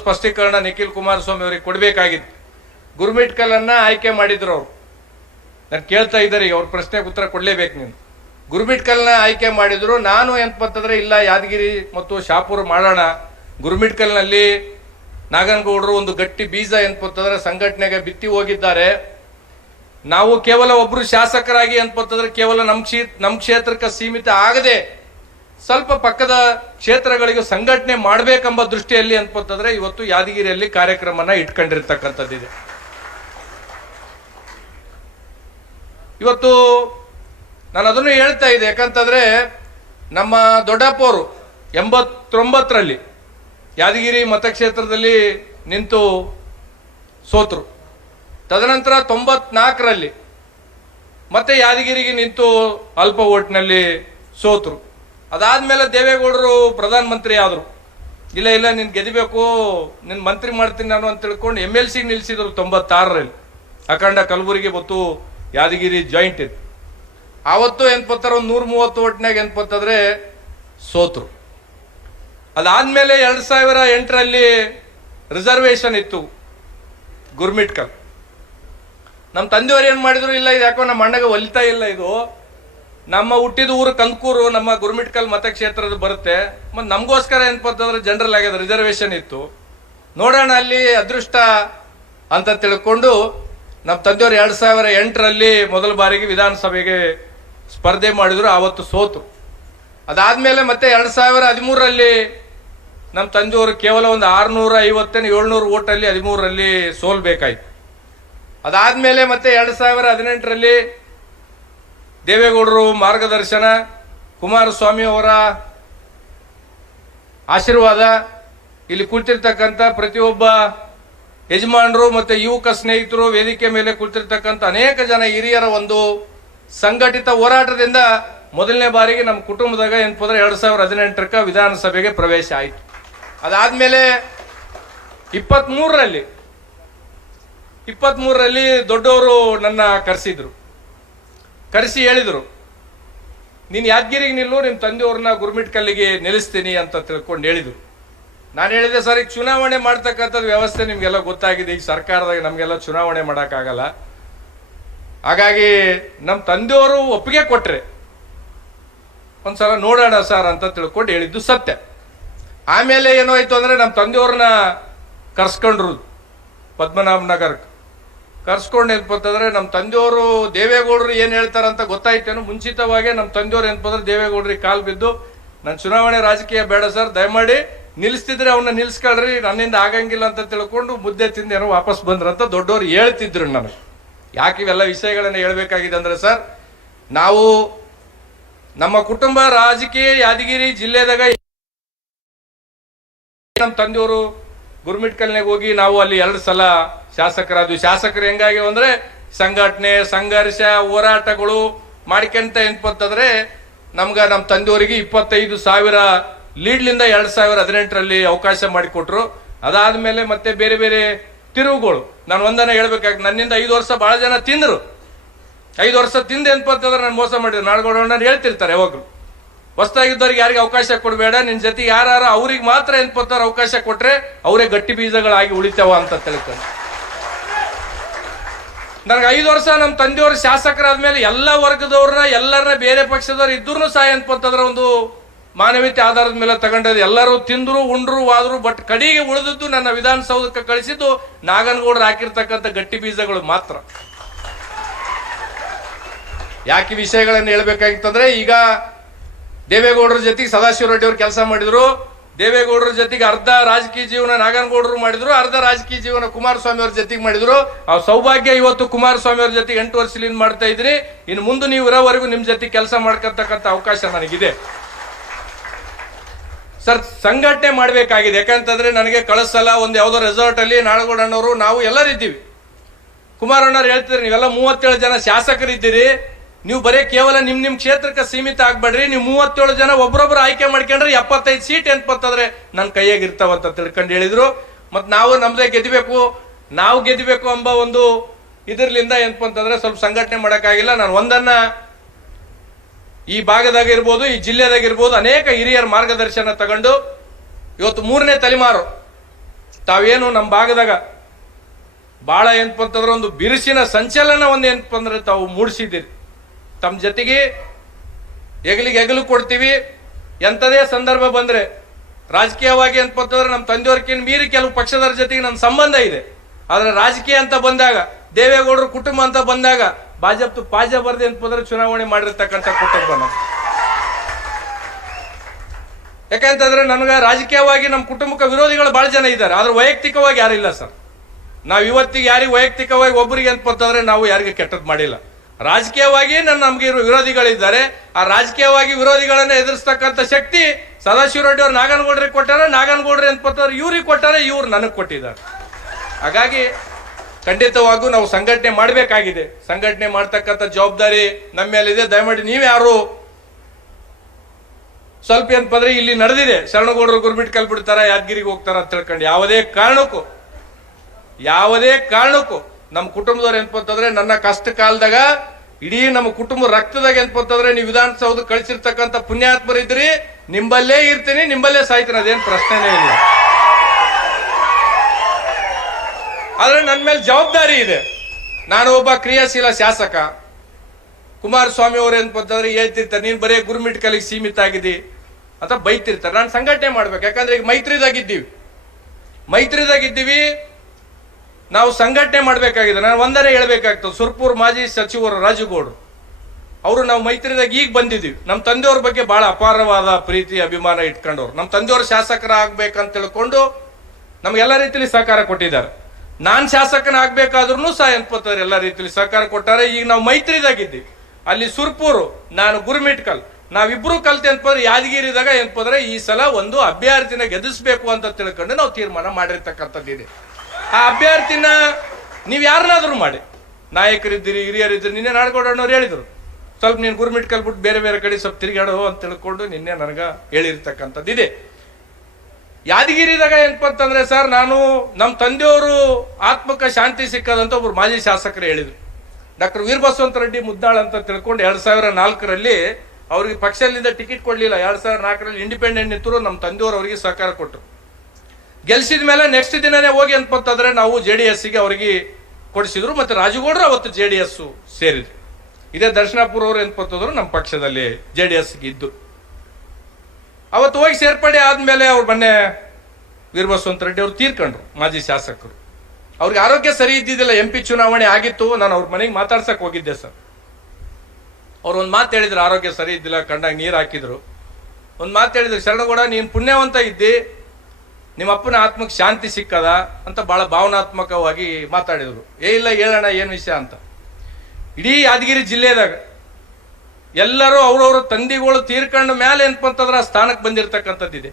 ಸ್ಪಷ್ಟೀಕರಣ ನಿಖಿಲ್ ಕುಮಾರಸ್ವಾಮಿ ಅವರಿಗೆ ಕೊಡಬೇಕಾಗಿತ್ತು. ಗುರುಮಿಟ್ಕಲ್ ಆಯ್ಕೆ ಮಾಡಿದ್ರು ಅವರು. ನಾನು ಕೇಳ್ತಾ ಇದ್ದಾರೆ, ಅವ್ರ ಪ್ರಶ್ನೆಗೆ ಉತ್ತರ ಕೊಡಲೇಬೇಕು. ನೀನು ಗುರುಮಿಟ್ಕಲ್ ಆಯ್ಕೆ ಮಾಡಿದ್ರು. ನಾನು ಎಂತಂದ್ರೆ ಇಲ್ಲ, ಯಾದಗಿರಿ ಮತ್ತು ಶಾಪುರ ಮಾಡೋಣ. ಗುರುಮಿಟ್ಕಲ್ನಲ್ಲಿ ನಾಗನಗೌಡರು ಒಂದು ಗಟ್ಟಿ ಬೀಜ ಎಂತಂದ್ರೆ ಸಂಘಟನೆಗೆ ಬಿತ್ತಿ ಹೋಗಿದ್ದಾರೆ. ನಾವು ಕೇವಲ ಒಬ್ರು ಶಾಸಕರಾಗಿ ಎಂತಂದ್ರೆ ಕೇವಲ ನಮ್ಮ ಕ್ಷೇತ್ರಕ್ಕೆ ಸೀಮಿತ ಆಗದೆ ಸ್ವಲ್ಪ ಪಕ್ಕದ ಕ್ಷೇತ್ರಗಳಿಗೆ ಸಂಘಟನೆ ಮಾಡಬೇಕೆಂಬ ದೃಷ್ಟಿಯಲ್ಲಿ ಅಂತಂದ್ರೆ ಇವತ್ತು ಯಾದಗಿರಿಯಲ್ಲಿ ಕಾರ್ಯಕ್ರಮನ ಇಟ್ಕೊಂಡಿರ್ತಕ್ಕಂಥದ್ದಿದೆ. ಇವತ್ತು ನಾನು ಅದನ್ನು ಹೇಳ್ತಾ ಇದ್ದೆ, ಯಾಕಂತಂದ್ರೆ ನಮ್ಮ ದೊಡ್ಡಪ್ಪವರು 89ರಲ್ಲಿ ಯಾದಗಿರಿ ಮತಕ್ಷೇತ್ರದಲ್ಲಿ ನಿಂತು ಸೋತರು. ತದನಂತರ 94ರಲ್ಲಿ ಮತ್ತೆ ಯಾದಗಿರಿಗೆ ನಿಂತು ಅಲ್ಪ ಓಟ್ನಲ್ಲಿ ಸೋತರು. ಅದಾದ್ಮೇಲೆ ದೇವೇಗೌಡರು ಪ್ರಧಾನಮಂತ್ರಿ ಆದರು. ಇಲ್ಲ ಇಲ್ಲ, ನೀನ್ ಗೆದಿಬೇಕು, ನಿನ್ ಮಂತ್ರಿ ಮಾಡ್ತೀನಿ ನಾನು ಅಂತ ತಿಳ್ಕೊಂಡು MLC ನಿಲ್ಸಿದ್ರು 96ರಲ್ಲಿ. ಅಖಂಡ ಕಲಬುರಗಿ ಮತ್ತು ಯಾದಗಿರಿ ಜಾಯಿಂಟ್ ಇತ್ತು. ಆವತ್ತು ಎಂತ್ಪತ್ತಾರ ಒಂದು 130 ಓಟ್ನಾಗ ಎಂತ್ಪತ್ತಂದ್ರೆ ಸೋತರು. ಅದಾದ್ಮೇಲೆ 2008ರಲ್ಲಿ ರಿಸರ್ವೇಶನ್ ಇತ್ತು ಗುರುಮಿಟ್ಕಲ್. ನಮ್ಮ ತಂದೆಯವರು ಏನ್ ಮಾಡಿದ್ರು, ಇಲ್ಲ ಇದು ಯಾಕೋ ನಮ್ಮ ಅಣ್ಣಗೆ ಒಲಿತಾ ಇಲ್ಲ, ಇದು ನಮ್ಮ ಹುಟ್ಟಿದ ಊರು ಕಂದಕೂರು, ನಮ್ಮ ಗುರುಮಿಟ್ಕಲ್ ಮತಕ್ಷೇತ್ರದ ಬರುತ್ತೆ, ಮತ್ತೆ ನಮಗೋಸ್ಕರ ಏನಪ್ಪಂತಂದ್ರೆ ಜನರಲ್ ಆಗ್ಯದ, ರಿಸರ್ವೇಶನ್ ಇತ್ತು, ನೋಡೋಣ ಅಲ್ಲಿ ಅದೃಷ್ಟ ಅಂತ ತಿಳ್ಕೊಂಡು ನಮ್ಮ ತಂದೆಯವರು 2008ರಲ್ಲಿ ಮೊದಲ ಬಾರಿಗೆ ವಿಧಾನಸಭೆಗೆ ಸ್ಪರ್ಧೆ ಮಾಡಿದ್ರು. ಆವತ್ತು ಸೋತು. ಅದಾದ್ಮೇಲೆ ಮತ್ತೆ 2013ರಲ್ಲಿ ನಮ್ಮ ತಂದೆಯವರು ಕೇವಲ ಒಂದು 650-700 ಓಟಲ್ಲಿ 13ರಲ್ಲಿ ಸೋಲ್ಬೇಕಾಯ್ತು. ಅದಾದ್ಮೇಲೆ ಮತ್ತೆ 2018ರಲ್ಲಿ ದೇವೇಗೌಡರು ಮಾರ್ಗದರ್ಶನ, ಕುಮಾರಸ್ವಾಮಿ ಅವರ ಆಶೀರ್ವಾದ, ಇಲ್ಲಿ ಕುಳಿತಿರ್ತಕ್ಕಂಥ ಪ್ರತಿಯೊಬ್ಬ ಯಜಮಾನರು ಮತ್ತೆ ಯುವಕ ಸ್ನೇಹಿತರು, ವೇದಿಕೆ ಮೇಲೆ ಕುಳಿತಿರ್ತಕ್ಕಂಥ ಅನೇಕ ಜನ ಹಿರಿಯರ ಒಂದು ಸಂಘಟಿತ ಹೋರಾಟದಿಂದ ಮೊದಲನೇ ಬಾರಿಗೆ ನಮ್ಮ ಕುಟುಂಬದಾಗ ಏನಪ್ಪಂದ್ರೆ 2018ಕ್ಕೆ ವಿಧಾನಸಭೆಗೆ ಪ್ರವೇಶ ಆಯಿತು. ಅದಾದ್ಮೇಲೆ 23ರಲ್ಲಿ ದೊಡ್ಡವರು ನನ್ನ ಕರೆಸಿ ಹೇಳಿದ್ರು, ನೀನು ಯಾದಗಿರಿಗೆ ನಿಲ್ಲು, ನಿಮ್ಮ ತಂದೆಯವ್ರನ್ನ ಗುರುಮಿಟ್ಕಲ್ಲಿಗೆ ನಿಲ್ಲಿಸ್ತೀನಿ ಅಂತ ತಿಳ್ಕೊಂಡು ಹೇಳಿದ್ರು. ನಾನು ಹೇಳಿದೆ, ಸರ್ ಈಗ ಚುನಾವಣೆ ಮಾಡ್ತಕ್ಕಂಥದ್ದು ವ್ಯವಸ್ಥೆ ನಿಮ್ಗೆಲ್ಲ ಗೊತ್ತಾಗಿದೆ, ಈಗ ಸರ್ಕಾರದಾಗ ನಮ್ಗೆಲ್ಲ ಚುನಾವಣೆ ಮಾಡೋಕ್ಕಾಗಲ್ಲ, ಹಾಗಾಗಿ ನಮ್ಮ ತಂದೆಯವರು ಒಪ್ಪಿಗೆ ಕೊಟ್ರೆ ಒಂದ್ಸಲ ನೋಡೋಣ ಸರ್ ಅಂತ ತಿಳ್ಕೊಂಡು ಹೇಳಿದ್ದು ಸತ್ಯ. ಆಮೇಲೆ ಏನೋಯ್ತು ಅಂದ್ರೆ ನಮ್ಮ ತಂದೆಯವ್ರನ್ನ ಕರ್ಸ್ಕೊಂಡ್ರು ಪದ್ಮನಾಭ ನಗರಕ್ಕೆ. ಕರ್ಸ್ಕೊಂಡು ಏನಪ್ಪಂತಂದ್ರೆ ನಮ್ಮ ತಂದೆಯವರು ದೇವೇಗೌಡರು ಏನ್ ಹೇಳ್ತಾರಂತ ಗೊತ್ತಾಯ್ತೇನೋ, ಮುಂಚಿತವಾಗಿ ನಮ್ಮ ತಂದೆಯವ್ರು ಏನಪ್ಪಂದ್ರೆ ದೇವೇಗೌಡರಿಗೆ ಕಾಲ್ ಬಿದ್ದು, ನಾನು ಚುನಾವಣೆ ರಾಜಕೀಯ ಬೇಡ ಸರ್, ದಯಮಾಡಿ ನಿಲ್ಲಿಸ್ತಿದ್ರೆ ಅವನ್ನ ನಿಲ್ಸ್ಕೊಳ್ರಿ, ನನ್ನಿಂದ ಆಗಂಗಿಲ್ಲ ಅಂತ ತಿಳ್ಕೊಂಡು ಮುದ್ದೆ ತಿಂದು ಏನೋ ವಾಪಸ್ ಬಂದ್ರಂತ ದೊಡ್ಡವರು ಹೇಳ್ತಿದ್ರು ನನಗೆ. ಯಾಕೆ ಇವೆಲ್ಲ ವಿಷಯಗಳನ್ನ ಹೇಳ್ಬೇಕಾಗಿದೆ ಅಂದ್ರೆ, ಸರ್ ನಾವು ನಮ್ಮ ಕುಟುಂಬ ರಾಜಕೀಯ ಯಾದಗಿರಿ ಜಿಲ್ಲೆದಾಗ ನಮ್ಮ ತಂದೆಯವರು ಗುರುಮಿಟ್ಕಲ್ನಾಗ ಹೋಗಿ ನಾವು ಅಲ್ಲಿ 2 ಸಲ ಶಾಸಕರಾದ್ವಿ. ಶಾಸಕರು ಹೆಂಗಾಗಿ ಅಂದ್ರೆ ಸಂಘಟನೆ, ಸಂಘರ್ಷ, ಹೋರಾಟಗಳು ಮಾಡ್ಕೊಂತ ಏನಪ್ಪಂತಂದ್ರೆ ನಮ್ಗ ನಮ್ಮ ತಂದೆಯವರಿಗೆ 25,000 ಲೀಡ್ಲಿಂದ 2018ರಲ್ಲಿ ಅವಕಾಶ ಮಾಡಿಕೊಟ್ರು. ಅದಾದ್ಮೇಲೆ ಮತ್ತೆ ಬೇರೆ ಬೇರೆ ತಿರುವುಗಳು. ನಾನು ಒಂದನ್ನ ಹೇಳ್ಬೇಕಾಗಿ, ನನ್ನಿಂದ 5 ವರ್ಷ ಬಹಳ ಜನ ತಿಂದ್ರು. 5 ವರ್ಷ ತಿಂದು ಏನಪ್ಪಂತಂದ್ರೆ ನಾನು ಮೋಸ ಮಾಡಿದ್ರು. ನಾಡಗೌಡ ಹೇಳ್ತಿರ್ತಾರೆ ಯಾವಾಗ್ಲು, ಹೊಸದಾಗಿದ್ದವ್ರಿಗೆ ಯಾರಿಗೆ ಅವಕಾಶ ಕೊಡಬೇಡ, ನಿನ್ ಜೊತೆ ಯಾರು ಅವ್ರಿಗೆ ಮಾತ್ರ ಏನಪ್ಪಂತಾರ ಅವಕಾಶ ಕೊಟ್ರೆ ಅವರೇ ಗಟ್ಟಿ ಬೀಜಗಳಾಗಿ ಉಳಿತಾವ ಅಂತ ತಿಳ್ಕೊಂಡು ನನಗೆ 5 ವರ್ಷ ನಮ್ಮ ತಂದೆಯವರು ಶಾಸಕರಾದ್ಮೇಲೆ ಎಲ್ಲ ವರ್ಗದವ್ರನ್ನ, ಎಲ್ಲರನ್ನ ಬೇರೆ ಪಕ್ಷದವ್ರು ಇದ್ರೂ ಸಹ ಏನಪ್ಪಂತಂದ್ರೆ ಒಂದು ಮಾನವೀಯತೆ ಆಧಾರದ ಮೇಲೆ ತಗೊಂಡದ್ದು. ಎಲ್ಲರೂ ತಿಂದ್ರು, ಉಂಡ್ರು, ವಾದ್ರು, ಬಟ್ ಕಡೆಗೆ ಉಳಿದದ್ದು ನನ್ನ ವಿಧಾನಸೌಧಕ್ಕೆ ಕಳಿಸಿದ್ದು ನಾಗನಗೌಡರು ಹಾಕಿರ್ತಕ್ಕಂಥ ಗಟ್ಟಿ ಬೀಜಗಳು ಮಾತ್ರ. ಯಾಕೆ ವಿಷಯಗಳನ್ನು ಹೇಳ್ಬೇಕಾಗಿತ್ತಂದ್ರೆ, ಈಗ ದೇವೇಗೌಡರ ಜೊತೆಗೆ ಸದಾಶಿವ ರೆಡ್ಡಿ ಅವರು ಕೆಲಸ ಮಾಡಿದ್ರು. ದೇವೇಗೌಡರ ಜೊತೆಗೆ ಅರ್ಧ ರಾಜಕೀಯ ಜೀವನ ನಾಗನಗೌಡರು ಮಾಡಿದ್ರು, ಅರ್ಧ ರಾಜಕೀಯ ಜೀವನ ಕುಮಾರಸ್ವಾಮಿ ಅವ್ರ ಜೊತೆಗೆ ಮಾಡಿದ್ರು. ಆ ಸೌಭಾಗ್ಯ ಇವತ್ತು ಕುಮಾರಸ್ವಾಮಿ ಅವ್ರ ಜೊತೆಗೆ 8 ವರ್ಷದಿಂದ ಮಾಡ್ತಾ ಇದ್ರಿ. ಇನ್ನು ಮುಂದೆ ನೀವು ಇರೋವರೆಗೂ ನಿಮ್ ಜೊತೆ ಕೆಲಸ ಮಾಡ್ಕೊತಕ್ಕಂಥ ಅವಕಾಶ ನನಗಿದೆ. ಸರ್ ಸಂಘಟನೆ ಮಾಡ್ಬೇಕಾಗಿದೆ. ಯಾಕಂತಂದ್ರೆ ನನಗೆ ಕಳಿಸಲ್ಲ ಒಂದು ಯಾವ್ದೋ ರೆಸಾರ್ಟ್ ಅಲ್ಲಿ ನಾಡಗೌಡ ಅಣ್ಣವರು ನಾವು ಎಲ್ಲರೂ ಇದ್ದೀವಿ. ಕುಮಾರಣ್ಣವ್ರು ಹೇಳ್ತಿದ್ರಿ, ನೀವೆಲ್ಲ 37 ಜನ ಶಾಸಕರಿದ್ದೀರಿ, ನೀವು ಬರೀ ಕೇವಲ ನಿಮ್ ಕ್ಷೇತ್ರಕ್ಕೆ ಸೀಮಿತ ಆಗ್ಬೇಡ್ರಿ, ನೀವು 37 ಜನ ಒಬ್ರೊಬ್ರು ಆಯ್ಕೆ ಮಾಡ್ಕೊಂಡ್ರೆ 75 ಸೀಟ್ ಏನಪ್ಪಂತಂದ್ರೆ ನನ್ನ ಕೈಯಾಗಿರ್ತಾವಂತ ತಿಳ್ಕೊಂಡು ಹೇಳಿದ್ರು. ಮತ್ ನಾವು ನಮ್ದೇ ನಾವು ಗೆದಿಬೇಕು ಎಂಬ ಒಂದು ಇದರ್ಲಿಂದ ಏನಪ್ಪಂತಂದ್ರೆ ಸ್ವಲ್ಪ ಸಂಘಟನೆ ಮಾಡಕ್ಕಾಗಿಲ್ಲ. ನಾನು ಒಂದನ್ನ ಈ ಭಾಗದಾಗಿರ್ಬೋದು, ಈ ಜಿಲ್ಲೆದಾಗಿರ್ಬೋದು ಅನೇಕ ಹಿರಿಯರ ಮಾರ್ಗದರ್ಶನ ತಗೊಂಡು ಇವತ್ತು 3ನೇ ತಲೆಮಾರು ತಾವೇನು ನಮ್ಮ ಭಾಗದಾಗ ಭಾಳ ಏನಪ್ಪ ಅಂತಂದ್ರೆ ಒಂದು ಬಿರುಸಿನ ಸಂಚಲನ ಒಂದು ಏನಪ್ಪ ಅಂದ್ರೆ ತಾವು ಮೂಡಿಸಿದ್ದೀರಿ. ತಮ್ಮ ಜೊತೆಗೆ ಹೆಗಲಿಗೆ ಹೆಗಲು ಕೊಡ್ತೀವಿ. ಎಂಥದೇ ಸಂದರ್ಭ ಬಂದರೆ ರಾಜಕೀಯವಾಗಿ ಏನಪ್ಪ ಅಂತಂದ್ರೆ ನಮ್ಮ ತಂದೆಯವ್ರಕ್ಕಿಂತ ಮೀರಿ ಕೆಲವು ಪಕ್ಷದವ್ರ ಜೊತೆಗೆ ನನ್ನ ಸಂಬಂಧ ಇದೆ. ಆದರೆ ರಾಜಕೀಯ ಅಂತ ಬಂದಾಗ, ದೇವೇಗೌಡರ ಕುಟುಂಬ ಅಂತ ಬಂದಾಗ ಭಾಜಪ ಪಾಜ ಬರ್ದೆ ಅಂತಂದ್ರೆ ಚುನಾವಣೆ ಮಾಡಿರ್ತಕ್ಕಂಥ ಕುಟುಂಬ ನಾವು. ಯಾಕಂತಂದ್ರೆ ನನಗೆ ರಾಜಕೀಯವಾಗಿ ನಮ್ಮ ಕುಟುಂಬಕ್ಕೆ ವಿರೋಧಿಗಳು ಬಹಳ ಜನ ಇದ್ದಾರೆ, ಆದ್ರೆ ವೈಯಕ್ತಿಕವಾಗಿ ಯಾರಿಲ್ಲ ಸರ್. ನಾವು ಇವತ್ತಿಗೆ ಯಾರಿಗೆ ವೈಯಕ್ತಿಕವಾಗಿ ಒಬ್ಬರಿಗೆ ಅಂತಂದ್ರೆ ನಾವು ಯಾರಿಗೆ ಕೆಟ್ಟದ್ದು ಮಾಡಿಲ್ಲ. ರಾಜಕೀಯವಾಗಿ ನಮಗೆ ಇರೋ ವಿರೋಧಿಗಳಿದ್ದಾರೆ. ಆ ರಾಜಕೀಯವಾಗಿ ವಿರೋಧಿಗಳನ್ನ ಎದುರಿಸ್ತಕ್ಕಂಥ ಶಕ್ತಿ ಸದಾಶಿವ ರೆಡ್ಡಿ ಅವ್ರು ನಾಗನಗೌಡ್ರಿಗೆ ಕೊಟ್ಟಾರೆ, ನಾಗನಗೌಡ್ರಿ ಅಂತಂದ್ರೆ ಇವ್ರಿಗೆ ಕೊಟ್ಟಾರೆ, ಇವ್ರು ನನಗೆ ಕೊಟ್ಟಿದ್ದಾರೆ. ಹಾಗಾಗಿ ಖಂಡಿತವಾಗೂ ನಾವು ಸಂಘಟನೆ ಮಾಡಬೇಕಾಗಿದೆ. ಸಂಘಟನೆ ಮಾಡ್ತಕ್ಕಂಥ ಜವಾಬ್ದಾರಿ ನಮ್ಮ ಮೇಲಿದೆ. ದಯಮಾಡಿ ನೀವ್ಯಾರು ಸ್ವಲ್ಪ ಏನಪ್ಪಂದ್ರೆ ಇಲ್ಲಿ ನಡೆದಿದೆ, ಶರಣಗೌಡರು ಗುರುಮಿಟ್ಕಲ್ ಬಿಡ್ತಾರ, ಯಾದಗಿರಿಗೆ ಹೋಗ್ತಾರ ಅಂತ ತಿಳ್ಕೊಂಡು ಯಾವುದೇ ಕಾರಣಕ್ಕೂ ನಮ್ಮ ಕುಟುಂಬದವ್ರು ಏನಪ್ಪಂತಂದ್ರೆ ನನ್ನ ಕಷ್ಟ ಕಾಲದಾಗ ಇಡೀ ನಮ್ಮ ಕುಟುಂಬ ರಕ್ತದಾಗ ಏನಪ್ಪಂತಂದ್ರೆ ನೀವು ವಿಧಾನಸೌಧ ಕಳಿಸಿರ್ತಕ್ಕಂಥ ಪುಣ್ಯಾತ್ಮರಿದ್ರಿ, ನಿಂಬಲ್ಲೇ ಇರ್ತೀನಿ, ನಿಂಬಲ್ಲೇ ಸಾಯ್ತೀನಿ, ಅದೇನು ಪ್ರಶ್ನೆನೇ ಇಲ್ಲ. ಆದ್ರೆ ನನ್ನ ಮೇಲೆ ಜವಾಬ್ದಾರಿ ಇದೆ. ನಾನು ಒಬ್ಬ ಕ್ರಿಯಾಶೀಲ ಶಾಸಕ. ಕುಮಾರಸ್ವಾಮಿ ಅವರು ಏನಪ್ಪಂತಂದ್ರೆ ಹೇಳ್ತಿರ್ತಾರೆ, ನೀನು ಬರೀ ಗುರುಮಿಟ್ಕಲಿಗೆ ಸೀಮಿತ ಆಗಿದ್ದಿ ಅಂತ ಬೈತಿರ್ತಾರೆ. ನಾನು ಸಂಘಟನೆ ಮಾಡ್ಬೇಕು. ಯಾಕಂದ್ರೆ ಈಗ ಮೈತ್ರಿದಾಗಿದ್ದೀವಿ, ನಾವು ಸಂಘಟನೆ ಮಾಡಬೇಕಾಗಿದೆ. ನಾನು ಒಂದನೇ ಹೇಳ್ಬೇಕಾಗ್ತದೆ, ಸುರ್ಪುರ್ ಮಾಜಿ ಸಚಿವರು ರಾಜುಗೌಡರು ಅವರು ನಾವು ಮೈತ್ರಿದಾಗ ಈಗ ಬಂದಿದ್ದೀವಿ. ನಮ್ಮ ತಂದೆಯವ್ರ ಬಗ್ಗೆ ಬಹಳ ಅಪಾರವಾದ ಪ್ರೀತಿ ಅಭಿಮಾನ ಇಟ್ಕೊಂಡವ್ರು. ನಮ್ಮ ತಂದೆಯವ್ರ ಶಾಸಕರ ಆಗ್ಬೇಕಂತ ತಿಳ್ಕೊಂಡು ನಮ್ಗೆಲ್ಲ ರೀತಿಯಲ್ಲಿ ಸಹಕಾರ ಕೊಟ್ಟಿದ್ದಾರೆ. ನಾನ್ ಶಾಸಕನ ಆಗ್ಬೇಕಾದ್ರೂ ಸಹ ಏನ್ಪತ್ತಾರೆ ಎಲ್ಲ ರೀತಿಯಲ್ಲಿ ಸಹಕಾರ ಕೊಟ್ಟಾರೆ. ಈಗ ನಾವು ಮೈತ್ರಿದಾಗಿದ್ದೀವಿ. ಅಲ್ಲಿ ಸುರ್ಪೂರು, ನಾನು ಗುರುಮಿಟ್ಕಲ್, ನಾವಿಬ್ರು ಕಲ್ತೆ ಅಂತಂದ್ರೆ ಯಾದಗಿರಿದಾಗ ಏನಪ್ಪಂದ್ರೆ ಈ ಸಲ ಒಂದು ಅಭ್ಯರ್ಥಿನ ಗೆಲ್ಲಿಸ್ಬೇಕು ಅಂತ ತಿಳ್ಕೊಂಡು ನಾವು ತೀರ್ಮಾನ ಮಾಡಿರ್ತಕ್ಕಂಥದ್ದಿದೆ. ಆ ಅಭ್ಯರ್ಥಿನ ನೀವು ಯಾರನ್ನಾದ್ರೂ ಮಾಡಿ, ನಾಯಕರಿದ್ದೀರಿ, ಹಿರಿಯರಿದ್ದೀರಿ. ನಿನ್ನೆ ನಾಡಗೌಡಣ್ಣವ್ರು ಹೇಳಿದ್ರು, ಸ್ವಲ್ಪ ನೀನು ಗುರುಮಿಟ್ಕಲ್ ಬಿಟ್ಟು ಬೇರೆ ಬೇರೆ ಕಡೆ ಸ್ವಲ್ಪ ತಿರುಗಾಡೋ ಅಂತ ತಿಳ್ಕೊಂಡು ನಿನ್ನೆ ನನಗ ಹೇಳಿರ್ತಕ್ಕಂಥದ್ದಿದೆ. ಯಾದಗಿರಿದಾಗ ಏನಪ್ಪ ಅಂತಂದ್ರೆ ಸರ್, ನಾನು ನಮ್ಮ ತಂದೆಯವರು ಆತ್ಮಕ ಶಾಂತಿ ಸಿಕ್ಕದಂತ ಒಬ್ರು ಮಾಜಿ ಶಾಸಕರು ಹೇಳಿದ್ರು. ಡಾಕ್ಟರ್ ವೀರಬಸವಂತ ರೆಡ್ಡಿ ಮುದ್ದಾಳ್ ಅಂತ ತಿಳ್ಕೊಂಡು 2004ರಲ್ಲಿ ಅವ್ರಿಗೆ ಪಕ್ಷದಿಂದ ಟಿಕೆಟ್ ಕೊಡ್ಲಿಲ್ಲ. 2004ರಲ್ಲಿ ಇಂಡಿಪೆಂಡೆಂಟ್ ನಿಂತರು. ನಮ್ಮ ತಂದೆಯವರು ಅವರಿಗೆ ಸಹಕಾರ ಕೊಟ್ಟರು. ಗೆಲ್ಸಿದ ಮೇಲೆ ನೆಕ್ಸ್ಟ್ ದಿನನೇ ಹೋಗಿ ಅಂತಂದ್ರೆ ನಾವು JDS-ಗೆ ಅವರಿಗೆ ಕೊಡಿಸಿದ್ರು. ಮತ್ತೆ ರಾಜುಗೌಡರು ಅವತ್ತು JDS ಸೇರಿದ್ರು. ಇದೇ ದರ್ಶನಾಪುರ ಅವರು ಏನಪ್ಪಂತಂದ್ರು ನಮ್ಮ ಪಕ್ಷದಲ್ಲಿ JDS-ಗೆ ಇದ್ದು. ಅವತ್ತು ಹೋಗಿ ಸೇರ್ಪಡೆ ಆದ್ಮೇಲೆ ಅವ್ರು ಮೊನ್ನೆ ವೀರಬಸವಂತ ರೆಡ್ಡಿ ಅವ್ರು ತೀರ್ಕೊಂಡ್ರು, ಮಾಜಿ ಶಾಸಕರು. ಅವ್ರಿಗೆ ಆರೋಗ್ಯ ಸರಿ ಇದ್ದಿದ್ದಿಲ್ಲ. MP ಚುನಾವಣೆ ಆಗಿತ್ತು. ನಾನು ಅವ್ರ ಮನೆಗೆ ಮಾತಾಡ್ಸಕ್ ಹೋಗಿದ್ದೆ ಸರ್. ಅವ್ರು ಒಂದು ಮಾತು ಹೇಳಿದ್ರು, ಆರೋಗ್ಯ ಸರಿ ಇದ್ದಿಲ್ಲ, ಕಣ್ಣಾಗ ನೀರು ಹಾಕಿದ್ರು. ಒಂದು ಮಾತು ಹೇಳಿದ್ರು, ಶರಣಗೌಡ ನೀನು ಪುಣ್ಯವಂತ ಇದ್ದಿ, ನಿಮ್ಮ ಅಪ್ಪನ ಆತ್ಮಕ್ಕೆ ಶಾಂತಿ ಸಿಕ್ಕದ ಅಂತ ಬಹಳ ಭಾವನಾತ್ಮಕವಾಗಿ ಮಾತಾಡಿದ್ರು. ಇಲ್ಲ ಹೇಳೋಣ ಏನು ವಿಷಯ ಅಂತ. ಇಡೀ ಯಾದಗಿರಿ ಜಿಲ್ಲೆದಾಗ ಎಲ್ಲರೂ ಅವ್ರವ್ರ ತಂದೆಗಳು ತೀರ್ಕೊಂಡ ಮೇಲೆ ಏನಪ್ಪಂತಂದ್ರೆ ಆ ಸ್ಥಾನಕ್ಕೆ ಬಂದಿರತಕ್ಕಂಥದ್ದಿದೆ.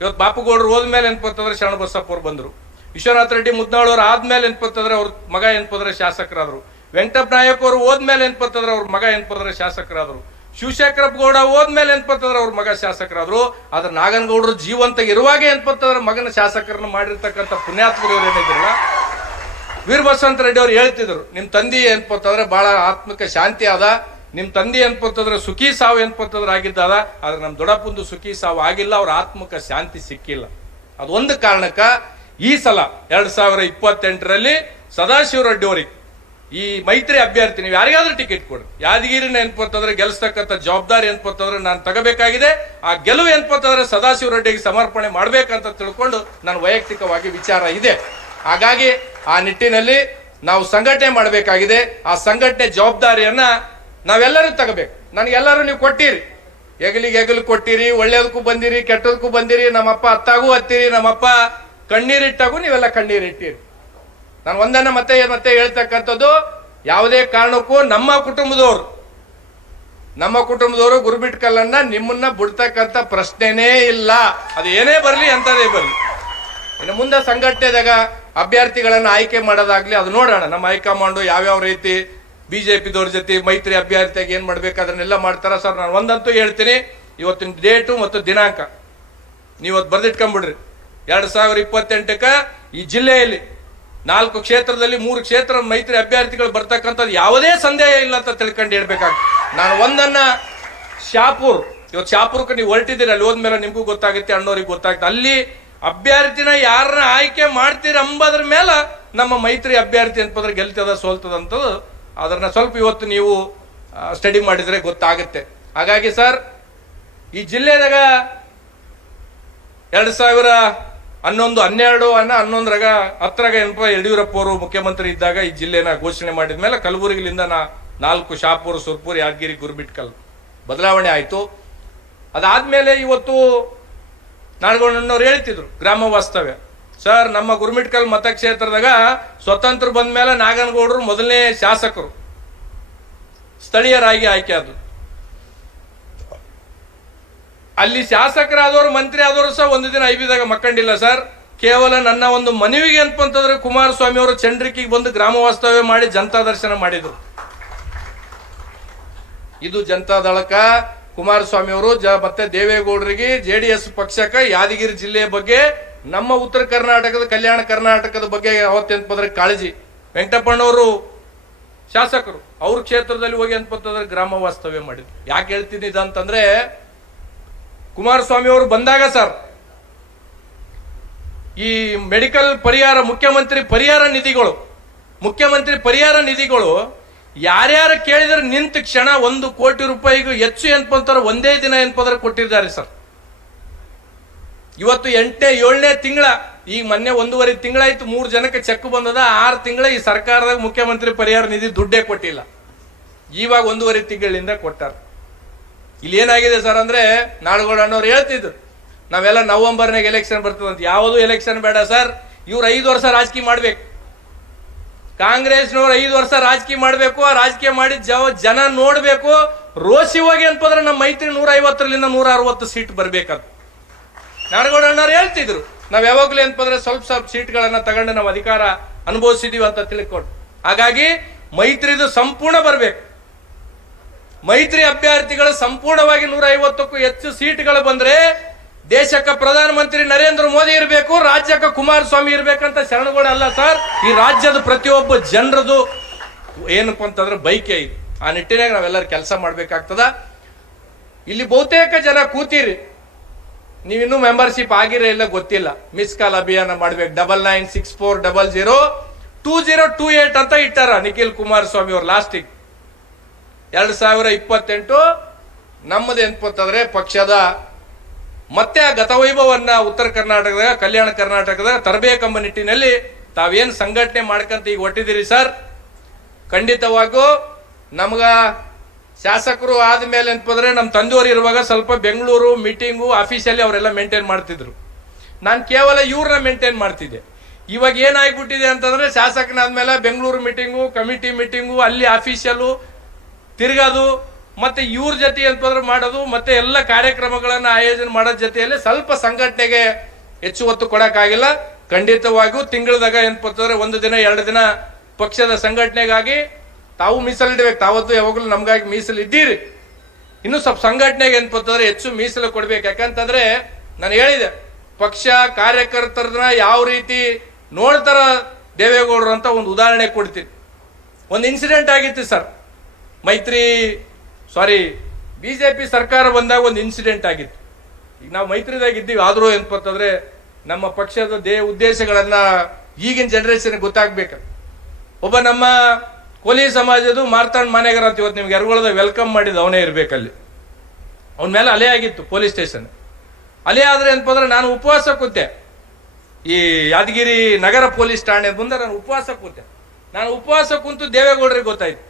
ಇವತ್ತು ಬಾಪುಗೌಡರು ಹೋದ್ಮೇಲೆ ಏನಪ್ಪಂತಂದ್ರೆ ಶರಣಬಸಪ್ಪ ಅವ್ರು ಬಂದರು. ವಿಶ್ವನಾಥ ರೆಡ್ಡಿ ಮುದ್ನಾಳವ್ರು ಆದ್ಮೇಲೆ ಏನಪ್ಪಂತಂದ್ರೆ ಅವ್ರ ಮಗ ಏನಪ್ಪಂದ್ರೆ ಶಾಸಕರಾದ್ರು. ವೆಂಕಟಪ್ಪ ನಾಯಕ್ ಅವರು ಹೋದ್ಮೇಲೆ ಏನಪ್ಪಂತಂದ್ರೆ ಅವ್ರ ಮಗ ಏನಪ್ಪಂದ್ರೆ ಶಾಸಕರಾದ್ರು. ಶಿವಶೇಖರಪ್ಪ ಗೌಡ ಹೋದ್ಮೇಲೆ ಏನಪ್ಪಂತಂದ್ರೆ ಅವ್ರ ಮಗ ಶಾಸಕರಾದ್ರು. ಆದ್ರೆ ನಾಗನಗೌಡರು ಜೀವಂತ ಇರುವಾಗ ಏನಪ್ಪಂತಂದ್ರೆ ಮಗನ ಶಾಸಕರನ್ನ ಮಾಡಿರ್ತಕ್ಕಂಥ ಪುಣ್ಯಾತ್ಮರು ಏನಿದ್ರಲ್ಲ, ವೀರಬಸವಂತ ರೆಡ್ಡಿ ಅವ್ರು ಹೇಳ್ತಿದ್ರು, ನಿಮ್ ತಂದೆ ಏನಪ್ಪಂತಂದ್ರೆ ಬಹಳ ಆತ್ಮಕ ಶಾಂತಿ ಆದ, ನಿಮ್ ತಂದೆ ಏನಪ್ಪಂತಂದ್ರೆ ಸುಖಿ ಸಾವು ಏನಪ್ಪಂತಂದ್ರೆ ಆಗಿದ್ದಾದ. ಆದ್ರೆ ನಮ್ ದೊಡ್ಡಪ್ಪಂದು ಸುಖಿ ಸಾವು ಆಗಿಲ್ಲ, ಅವ್ರ ಆತ್ಮಕ ಶಾಂತಿ ಸಿಕ್ಕಿಲ್ಲ. ಅದೊಂದು ಕಾರಣಕ್ಕ ಈ ಸಲ 2028ರಲ್ಲಿ ಸದಾಶಿವ ರೆಡ್ಡಿ ಅವರಿಗೆ ಈ ಮೈತ್ರಿ ಅಭ್ಯರ್ಥಿ ನೀವು ಯಾರಿಗಾದ್ರೂ ಟಿಕೆಟ್ ಕೊಡಿ, ಯಾದಗಿರಿನ ಏನಪ್ಪಂತಂದ್ರೆ ಗೆಲ್ಸ್ತಕ್ಕಂಥ ಜವಾಬ್ದಾರಿ ಏನಪ್ಪಂತಂದ್ರೆ ನಾನು ತಗೋಬೇಕಾಗಿದೆ. ಆ ಗೆಲುವು ಏನಪ್ಪಂತಂದ್ರೆ ಸದಾಶಿವ ರೆಡ್ಡಿಗೆ ಸಮರ್ಪಣೆ ಮಾಡ್ಬೇಕಂತ ತಿಳ್ಕೊಂಡು ನನ್ನ ವೈಯಕ್ತಿಕವಾಗಿ ವಿಚಾರ ಇದೆ. ಹಾಗಾಗಿ ಆ ನಿಟ್ಟಿನಲ್ಲಿ ನಾವು ಸಂಘಟನೆ ಮಾಡಬೇಕಾಗಿದೆ. ಆ ಸಂಘಟನೆ ಜವಾಬ್ದಾರಿಯನ್ನ ನಾವೆಲ್ಲರೂ ತಗೋಬೇಕು. ನನಗೆಲ್ಲರೂ ನೀವು ಕೊಟ್ಟಿರಿ, ಹೆಗಲು ಕೊಟ್ಟಿರಿ, ಒಳ್ಳೇದಕ್ಕೂ ಬಂದಿರಿ, ಕೆಟ್ಟದಕ್ಕೂ ಬಂದಿರಿ. ನಮ್ಮಪ್ಪ ಅತ್ತಾಗೂ ಹತ್ತಿರಿ, ನಮ್ಮಪ್ಪ ಕಣ್ಣೀರಿಟ್ಟಾಗೂ ನೀವೆಲ್ಲ ಕಣ್ಣೀರಿಟ್ಟಿರಿ. ನಾನು ಒಂದನ್ನ ಮತ್ತೆ ಹೇಳ್ತಕ್ಕಂಥದ್ದು, ಯಾವುದೇ ಕಾರಣಕ್ಕೂ ನಮ್ಮ ಕುಟುಂಬದವರು ಗುರುಮಿಟ್ಕಲ್ಲನ್ನ ನಿಮ್ಮನ್ನ ಬಿಡ್ತಕ್ಕಂಥ ಪ್ರಶ್ನೆನೇ ಇಲ್ಲ. ಅದು ಏನೇ ಬರಲಿ, ಅಂತದೇ ಬರಲಿ. ಇನ್ನು ಮುಂದೆ ಸಂಘಟನೆದಾಗ ಅಭ್ಯರ್ಥಿಗಳನ್ನ ಆಯ್ಕೆ ಮಾಡೋದಾಗ್ಲಿ, ಅದು ನೋಡೋಣ. ನಮ್ಮ ಹೈಕಮಾಂಡು ಯಾವ್ಯಾವ ರೀತಿ ಬಿಜೆಪಿದವ್ರ ಜೊತೆ ಮೈತ್ರಿ ಅಭ್ಯರ್ಥಿಯಾಗಿ ಏನ್ ಮಾಡ್ಬೇಕು ಅದನ್ನೆಲ್ಲ ಮಾಡ್ತಾರ ಸರ್. ನಾನು ಒಂದಂತೂ ಹೇಳ್ತೀನಿ, ಇವತ್ತಿನ ಡೇಟು ಮತ್ತು ದಿನಾಂಕ ನೀವತ್ತು ಬರ್ದಿಟ್ಕೊಂಡ್ಬಿಡ್ರಿ. 2028ಕ್ಕೆ ಈ ಜಿಲ್ಲೆಯಲ್ಲಿ 4 ಕ್ಷೇತ್ರದಲ್ಲಿ 3 ಕ್ಷೇತ್ರ ಮೈತ್ರಿ ಅಭ್ಯರ್ಥಿಗಳು ಬರ್ತಕ್ಕಂಥದ್ದು ಯಾವುದೇ ಸಂದೇಹ ಇಲ್ಲ ಅಂತ ತಿಳ್ಕೊಂಡು ಹೇಳ್ಬೇಕಾಗ್ತದೆ. ನಾನು ಒಂದನ್ನ ಶಾಪುರ್, ಇವತ್ತು ಶಾಪುರಕ್ಕೆ ನೀವು ಹೊರಟಿದ್ದೀರಿ, ಅಲ್ಲಿ ಹೋದ್ಮೇಲೆ ನಿಮ್ಗೂ ಗೊತ್ತಾಗುತ್ತೆ, ಅಣ್ಣವ್ರಿಗೆ ಗೊತ್ತಾಗುತ್ತೆ. ಅಲ್ಲಿ ಅಭ್ಯರ್ಥಿನ ಯಾರನ್ನ ಆಯ್ಕೆ ಮಾಡ್ತೀರಿ ಅಂಬೋದ್ರ ಮೇಲೆ ನಮ್ಮ ಮೈತ್ರಿ ಅಭ್ಯರ್ಥಿ ಅಂತಂದ್ರೆ ಗೆಲ್ತದ ಸೋಲ್ತದ ಅಂತ ಅದನ್ನ ಸ್ವಲ್ಪ ಇವತ್ತು ನೀವು ಸ್ಟಡಿ ಮಾಡಿದ್ರೆ ಗೊತ್ತಾಗುತ್ತೆ. ಹಾಗಾಗಿ ಸರ್, ಈ ಜಿಲ್ಲೆದಾಗ 2011-12 10ರಾಗ ಏನಪ್ಪ ಯಡಿಯೂರಪ್ಪ ಅವರು ಮುಖ್ಯಮಂತ್ರಿ ಇದ್ದಾಗ ಈ ಜಿಲ್ಲೆನ ಘೋಷಣೆ ಮಾಡಿದ ಮೇಲೆ ಕಲಬುರಗಿಲಿಂದ 4 ಶಾಪುರ, ಸುರ್ಪುರ್, ಯಾದಗಿರಿ, ಗುರುಮಿಟ್ಕಲ್ ಬದಲಾವಣೆ ಆಯ್ತು. ಅದಾದ್ಮೇಲೆ ಇವತ್ತು ನಾಡಗೌಡನವರು ಹೇಳ್ತಿದ್ರು ಗ್ರಾಮ ವಾಸ್ತವ್ಯ. ಸರ್, ನಮ್ಮ ಗುರುಮಿಟ್ಕಲ್ ಮತಕ್ಷೇತ್ರದಾಗ ಸ್ವತಂತ್ರ ಬಂದ ಮೇಲೆ ನಾಗನಗೌಡರು ಮೊದಲನೇ ಶಾಸಕರು ಸ್ಥಳೀಯರಾಗಿ ಆಯ್ಕೆ ಆದ್ರು. ಅಲ್ಲಿ ಶಾಸಕರಾದವರು, ಮಂತ್ರಿ ಆದವರು ಸಹ ಒಂದು ದಿನ ಐಬಿದಾಗ ಮಕ್ಕಂಡಿಲ್ಲ ಸರ್. ಕೇವಲ ನನ್ನ ಒಂದು ಮನವಿಗೆ ಅಂತಂದ್ರೆ ಕುಮಾರಸ್ವಾಮಿ ಅವರು ಚಂಡ್ರಿಕಿಗೆ ಬಂದು ಗ್ರಾಮ ವಾಸ್ತವ್ಯ ಮಾಡಿ ಜನತಾ ದರ್ಶನ ಮಾಡಿದ್ರು. ಇದು ಜನತಾದಳಕ ಕುಮಾರಸ್ವಾಮಿ ಅವರು ಮತ್ತೆ ದೇವೇಗೌಡರಿಗೆ JDS ಪಕ್ಷಕ್ಕೆ ಯಾದಗಿರಿ ಜಿಲ್ಲೆಯ ಬಗ್ಗೆ, ನಮ್ಮ ಉತ್ತರ ಕರ್ನಾಟಕದ, ಕಲ್ಯಾಣ ಕರ್ನಾಟಕದ ಬಗ್ಗೆ ಅವತ್ತೆಂತಂದ್ರೆ ಕಾಳಜಿ. ವೆಂಕಟಪ್ಪಣ್ಣವರು ಶಾಸಕರು, ಅವ್ರ ಕ್ಷೇತ್ರದಲ್ಲಿ ಹೋಗಿ ಅಂತಂದ್ರೆ ಗ್ರಾಮ ವಾಸ್ತವ್ಯ ಮಾಡಿದ್ರು. ಯಾಕೆ ಹೇಳ್ತೀನಿ ಇದಂತಂದ್ರೆ, ಕುಮಾರಸ್ವಾಮಿ ಅವರು ಬಂದಾಗ ಸರ್, ಈ ಮೆಡಿಕಲ್ ಪರಿಹಾರ, ಮುಖ್ಯಮಂತ್ರಿ ಪರಿಹಾರ ನಿಧಿಗಳು ಯಾರ್ಯಾರು ಕೇಳಿದ್ರೆ ನಿಂತ ಕ್ಷಣ 1 ಕೋಟಿ ರೂಪಾಯಿಗೂ ಹೆಚ್ಚು ಏನಪ್ಪಂತಾರೆ ಒಂದೇ ದಿನ ಏನಪ್ಪಂದ್ರೆ ಕೊಟ್ಟಿದ್ದಾರೆ ಸರ್. ಇವತ್ತು 8ನೇ 7ನೇ ತಿಂಗಳ, ಈಗ ಮೊನ್ನೆ 1.5 ತಿಂಗಳಾಯ್ತು, 3 ಜನಕ್ಕೆ ಚೆಕ್ ಬಂದದ. 6 ತಿಂಗಳ ಈ ಸರ್ಕಾರದಾಗ ಮುಖ್ಯಮಂತ್ರಿ ಪರಿಹಾರ ನಿಧಿ ದುಡ್ಡೇ ಕೊಟ್ಟಿಲ್ಲ. ಇವಾಗ 1.5 ತಿಂಗಳಿಂದ ಕೊಟ್ಟಾರ. ಇಲ್ಲಿ ಏನಾಗಿದೆ ಸರ್ ಅಂದ್ರೆ, ನಾಡಗೌಡನವ್ರು ಹೇಳ್ತಿದ್ರು ನಾವೆಲ್ಲ ನವೆಂಬರ್ನಾಗ ಎಲೆಕ್ಷನ್ ಬರ್ತದಂತ. ಯಾವುದು ಎಲೆಕ್ಷನ್ ಬೇಡ ಸರ್, ಇವ್ರು 5 ವರ್ಷ ರಾಜಕೀಯ ಮಾಡ್ಬೇಕು. ಕಾಂಗ್ರೆಸ್ನವ್ರು 5 ವರ್ಷ ರಾಜಕೀಯ ಮಾಡ್ಬೇಕು. ಆ ರಾಜಕೀಯ ಮಾಡಿ ಜನ ನೋಡ್ಬೇಕು. ರೋಸಿ ಹೋಗಿ ಅಂತಂದ್ರೆ ನಮ್ಮ ಮೈತ್ರಿ 150ರಿಂದ 160 ಸೀಟ್ ಬರ್ಬೇಕಂತ ನಾಡಗೌಡನವ್ರು ಹೇಳ್ತಿದ್ರು. ನಾವ್ ಯಾವಾಗ್ಲೂ ಅಂತಂದ್ರೆ ಸ್ವಲ್ಪ ಸೀಟ್ಗಳನ್ನ ತಗೊಂಡು ನಾವು ಅಧಿಕಾರ ಅನುಭವಿಸಿದೀವಿ ಅಂತ ತಿಳ್ಕೊಂಡು. ಹಾಗಾಗಿ ಮೈತ್ರಿದು ಸಂಪೂರ್ಣ ಬರ್ಬೇಕು. ಮೈತ್ರಿ ಅಭ್ಯರ್ಥಿಗಳು ಸಂಪೂರ್ಣವಾಗಿ 150ಕ್ಕೂ ಹೆಚ್ಚು ಸೀಟ್ಗಳು ಬಂದ್ರೆ ದೇಶಕ್ಕೆ ಪ್ರಧಾನಮಂತ್ರಿ ನರೇಂದ್ರ ಮೋದಿ ಇರಬೇಕು, ರಾಜ್ಯಕ್ಕೆ ಕುಮಾರಸ್ವಾಮಿ ಇರ್ಬೇಕಂತ ಶರಣಗೌಡ ಅಲ್ಲ ಸರ್. ಈ ರಾಜ್ಯದ ಪ್ರತಿಯೊಬ್ಬ ಜನರದು ಏನಪ್ಪ ಅಂತಂದ್ರೆ ಬೈಕೆ ಇದು. ಆ ನಿಟ್ಟಿನಾಗ ನಾವೆಲ್ಲರೂ ಕೆಲಸ ಮಾಡ್ಬೇಕಾಗ್ತದ. ಇಲ್ಲಿ ಬಹುತೇಕ ಜನ ಕೂತೀರಿ, ನೀವಿನ್ನೂ ಮೆಂಬರ್ಶಿಪ್ ಆಗಿರೇ ಇಲ್ಲ ಗೊತ್ತಿಲ್ಲ. ಮಿಸ್ ಕಾಲ್ ಅಭಿಯಾನ ಮಾಡ್ಬೇಕು. 9964002028 ಅಂತ ಇಟ್ಟಾರ ನಿಖಿಲ್ ಕುಮಾರಸ್ವಾಮಿ ಅವ್ರು ಲಾಸ್ಟಿಗೆ. 2028 ನಮ್ಮದು ಎಂತಂದ್ರೆ ಪಕ್ಷದ ಮತ್ತೆ ಆ ಗತವೈಭವನ್ನ ಉತ್ತರ ಕರ್ನಾಟಕದಾಗ, ಕಲ್ಯಾಣ ಕರ್ನಾಟಕದಾಗ ತರಬೇಕೆಂಬ ನಿಟ್ಟಿನಲ್ಲಿ ತಾವೇನು ಸಂಘಟನೆ ಮಾಡ್ಕಂತ ಈಗ ಹೊಟ್ಟಿದ್ದೀರಿ ಸರ್. ಖಂಡಿತವಾಗೂ ನಮ್ಗ ಶಾಸಕರು ಆದ್ಮೇಲೆ ಅಂತಂದ್ರೆ ನಮ್ಮ ತಂದೆಯವರು ಇರುವಾಗ ಸ್ವಲ್ಪ ಬೆಂಗಳೂರು ಮೀಟಿಂಗು ಆಫೀಸಲ್ಲಿ ಅವರೆಲ್ಲ ಮೇಂಟೈನ್ ಮಾಡ್ತಿದ್ರು. ನಾನು ಕೇವಲ ಇವ್ರನ್ನ ಮೇಂಟೈನ್ ಮಾಡ್ತಿದ್ದೆ. ಇವಾಗ ಏನಾಗ್ಬಿಟ್ಟಿದೆ ಅಂತಂದ್ರೆ, ಶಾಸಕನಾದ್ಮೇಲೆ ಬೆಂಗಳೂರು ಮೀಟಿಂಗು, ಕಮಿಟಿ ಮೀಟಿಂಗು, ಅಲ್ಲಿ ಆಫೀಸಲ್ಲೂ ತಿರ್ಗೋದು, ಮತ್ತೆ ಇವ್ರ ಜೊತೆ ಅಂತಂದ್ರೆ ಮಾಡೋದು, ಮತ್ತೆ ಎಲ್ಲ ಕಾರ್ಯಕ್ರಮಗಳನ್ನ ಆಯೋಜನೆ ಮಾಡೋ ಜೊತೆಯಲ್ಲಿ ಸ್ವಲ್ಪ ಸಂಘಟನೆಗೆ ಹೆಚ್ಚು ಒತ್ತು ಕೊಡಕ್ಕಾಗಿಲ್ಲ. ಖಂಡಿತವಾಗಿಯೂ ತಿಂಗಳದಾಗ ಏನಪ್ಪಂತಂದ್ರೆ 1 ದಿನ 2 ದಿನ ಪಕ್ಷದ ಸಂಘಟನೆಗಾಗಿ ತಾವು ಮೀಸಲಿಡ್ಬೇಕು. ತಾವತ್ತು ಯಾವಾಗಲೂ ನಮ್ಗಾಗಿ ಮೀಸಲು ಇದ್ದೀರಿ. ಇನ್ನು ಸ್ವಲ್ಪ ಸಂಘಟನೆಗೆ ಏನಪ್ಪಂತಂದ್ರೆ ಹೆಚ್ಚು ಮೀಸಲು ಕೊಡ್ಬೇಕು. ಯಾಕಂತಂದ್ರೆ ನಾನು ಹೇಳಿದೆ, ಪಕ್ಷ ಕಾರ್ಯಕರ್ತರನ್ನ ಯಾವ ರೀತಿ ನೋಡ್ತಾರ ದೇವೇಗೌಡರು ಅಂತ ಒಂದು ಉದಾಹರಣೆ ಕೊಡ್ತೀನಿ. ಒಂದು ಇನ್ಸಿಡೆಂಟ್ ಆಗಿತ್ತು ಸರ್, ಬಿಜೆಪಿ ಸರ್ಕಾರ ಬಂದಾಗ ಒಂದು ಇನ್ಸಿಡೆಂಟ್ ಆಗಿತ್ತು. ಈಗ ನಾವು ಮೈತ್ರಿದಾಗ ಇದ್ದೀವಿ, ಆದ್ರೂ ಏನಪ್ಪಂತಂದ್ರೆ ನಮ್ಮ ಪಕ್ಷದ ಉದ್ದೇಶಗಳನ್ನ ಈಗಿನ ಜನರೇಷನ್ ಗೊತ್ತಾಗ್ಬೇಕು. ಒಬ್ಬ ನಮ್ಮ ಕೋಲಿ ಸಮಾಜದ ಮಾರ್ತಾಂಡ್ ಮಾನೇಗರ ಅಂತ ಇವತ್ತು ನಿಮ್ಗೆ ಎರಗೋಳದ ವೆಲ್ಕಮ್ ಮಾಡಿದ ಅವನೇ ಇರ್ಬೇಕಲ್ಲಿ. ಅವನ ಮೇಲೆ ಅಲೆ ಆಗಿತ್ತು ಪೊಲೀಸ್ ಸ್ಟೇಷನ್. ಅಲೆ ಆದ್ರೆ ಏನಪ್ಪಂದ್ರೆ ನಾನು ಉಪವಾಸ ಕೂತೆ, ಈ ಯಾದಗಿರಿ ನಗರ ಪೊಲೀಸ್ ಠಾಣೆ ಮುಂದೆ ನಾನು ಉಪವಾಸ ಕೂತೆ. ನಾನು ಉಪವಾಸ ಕುಂತು ದೇವೇಗೌಡರಿಗೆ ಗೊತ್ತಾಯ್ತು.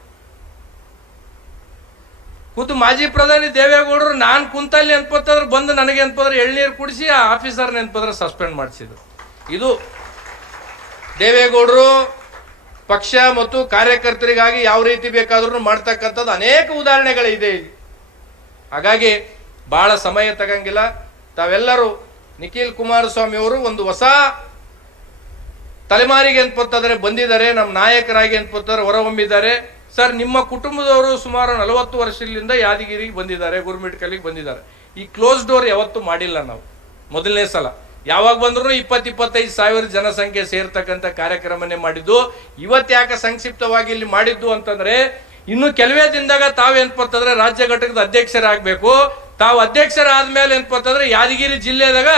ಕೂತು ಮಾಜಿ ಪ್ರಧಾನಿ ದೇವೇಗೌಡರು ನಾನು ಕುಂತಲ್ಲಿ ಅನ್ಪತ್ತಂದ್ರೆ ಬಂದು ನನಗೆ ಅನ್ಪಂದ್ರೆ ಎಳ್ನೀರು ಕುಡಿಸಿ ಆ ಆಫೀಸರ್ ನೆನ್ಪಂದ್ರೆ ಸಸ್ಪೆಂಡ್ ಮಾಡಿಸಿದ್ರು. ಇದು ದೇವೇಗೌಡರು ಪಕ್ಷ ಮತ್ತು ಕಾರ್ಯಕರ್ತರಿಗಾಗಿ ಯಾವ ರೀತಿ ಬೇಕಾದ್ರೂ ಮಾಡ್ತಕ್ಕಂಥದ್ದು ಅನೇಕ ಉದಾಹರಣೆಗಳಿದೆ. ಹಾಗಾಗಿ ಬಹಳ ಸಮಯ ತಗಂಗಿಲ್ಲ. ತಾವೆಲ್ಲರೂ ನಿಖಿಲ್ ಕುಮಾರಸ್ವಾಮಿ ಅವರು ಒಂದು ಹೊಸ ತಲೆಮಾರಿಗೆ ಅನ್ಪತ್ತಂದ್ರೆ ಬಂದಿದ್ದಾರೆ, ನಮ್ಮ ನಾಯಕರಾಗಿ ಅನ್ಪತ್ತಂದ್ರೆ ಹೊರಹೊಮ್ಮಿದ್ದಾರೆ. ಸರ್, ನಿಮ್ಮ ಕುಟುಂಬದವರು ಸುಮಾರು 40 ವರ್ಷದಿಂದ ಯಾದಗಿರಿಗೆ ಬಂದಿದ್ದಾರೆ, ಗುರುಮಿಟ್ಕಲ್ಲಿಗೆ ಬಂದಿದ್ದಾರೆ. ಈ ಕ್ಲೋಸ್ ಡೋರ್ ಯಾವತ್ತೂ ಮಾಡಿಲ್ಲ ನಾವು. ಮೊದಲನೇ ಸಲ ಯಾವಾಗ ಬಂದ್ರು 20-25 ಸಾವಿರ ಜನಸಂಖ್ಯೆ ಸೇರ್ತಕ್ಕಂಥ ಕಾರ್ಯಕ್ರಮನೇ ಮಾಡಿದ್ದು. ಇವತ್ತು ಯಾಕೆ ಸಂಕ್ಷಿಪ್ತವಾಗಿ ಇಲ್ಲಿ ಮಾಡಿದ್ದು ಅಂತಂದ್ರೆ, ಇನ್ನು ಕೆಲವೇ ದಿನದಾಗ ತಾವೇನ್ಪತ್ತಂದ್ರೆ ರಾಜ್ಯ ಘಟಕದ ಅಧ್ಯಕ್ಷರಾಗಬೇಕು. ತಾವು ಅಧ್ಯಕ್ಷರಾದ್ಮೇಲೆ ಏನ್ಪತ್ತಂದ್ರೆ ಯಾದಗಿರಿ ಜಿಲ್ಲೆದಾಗ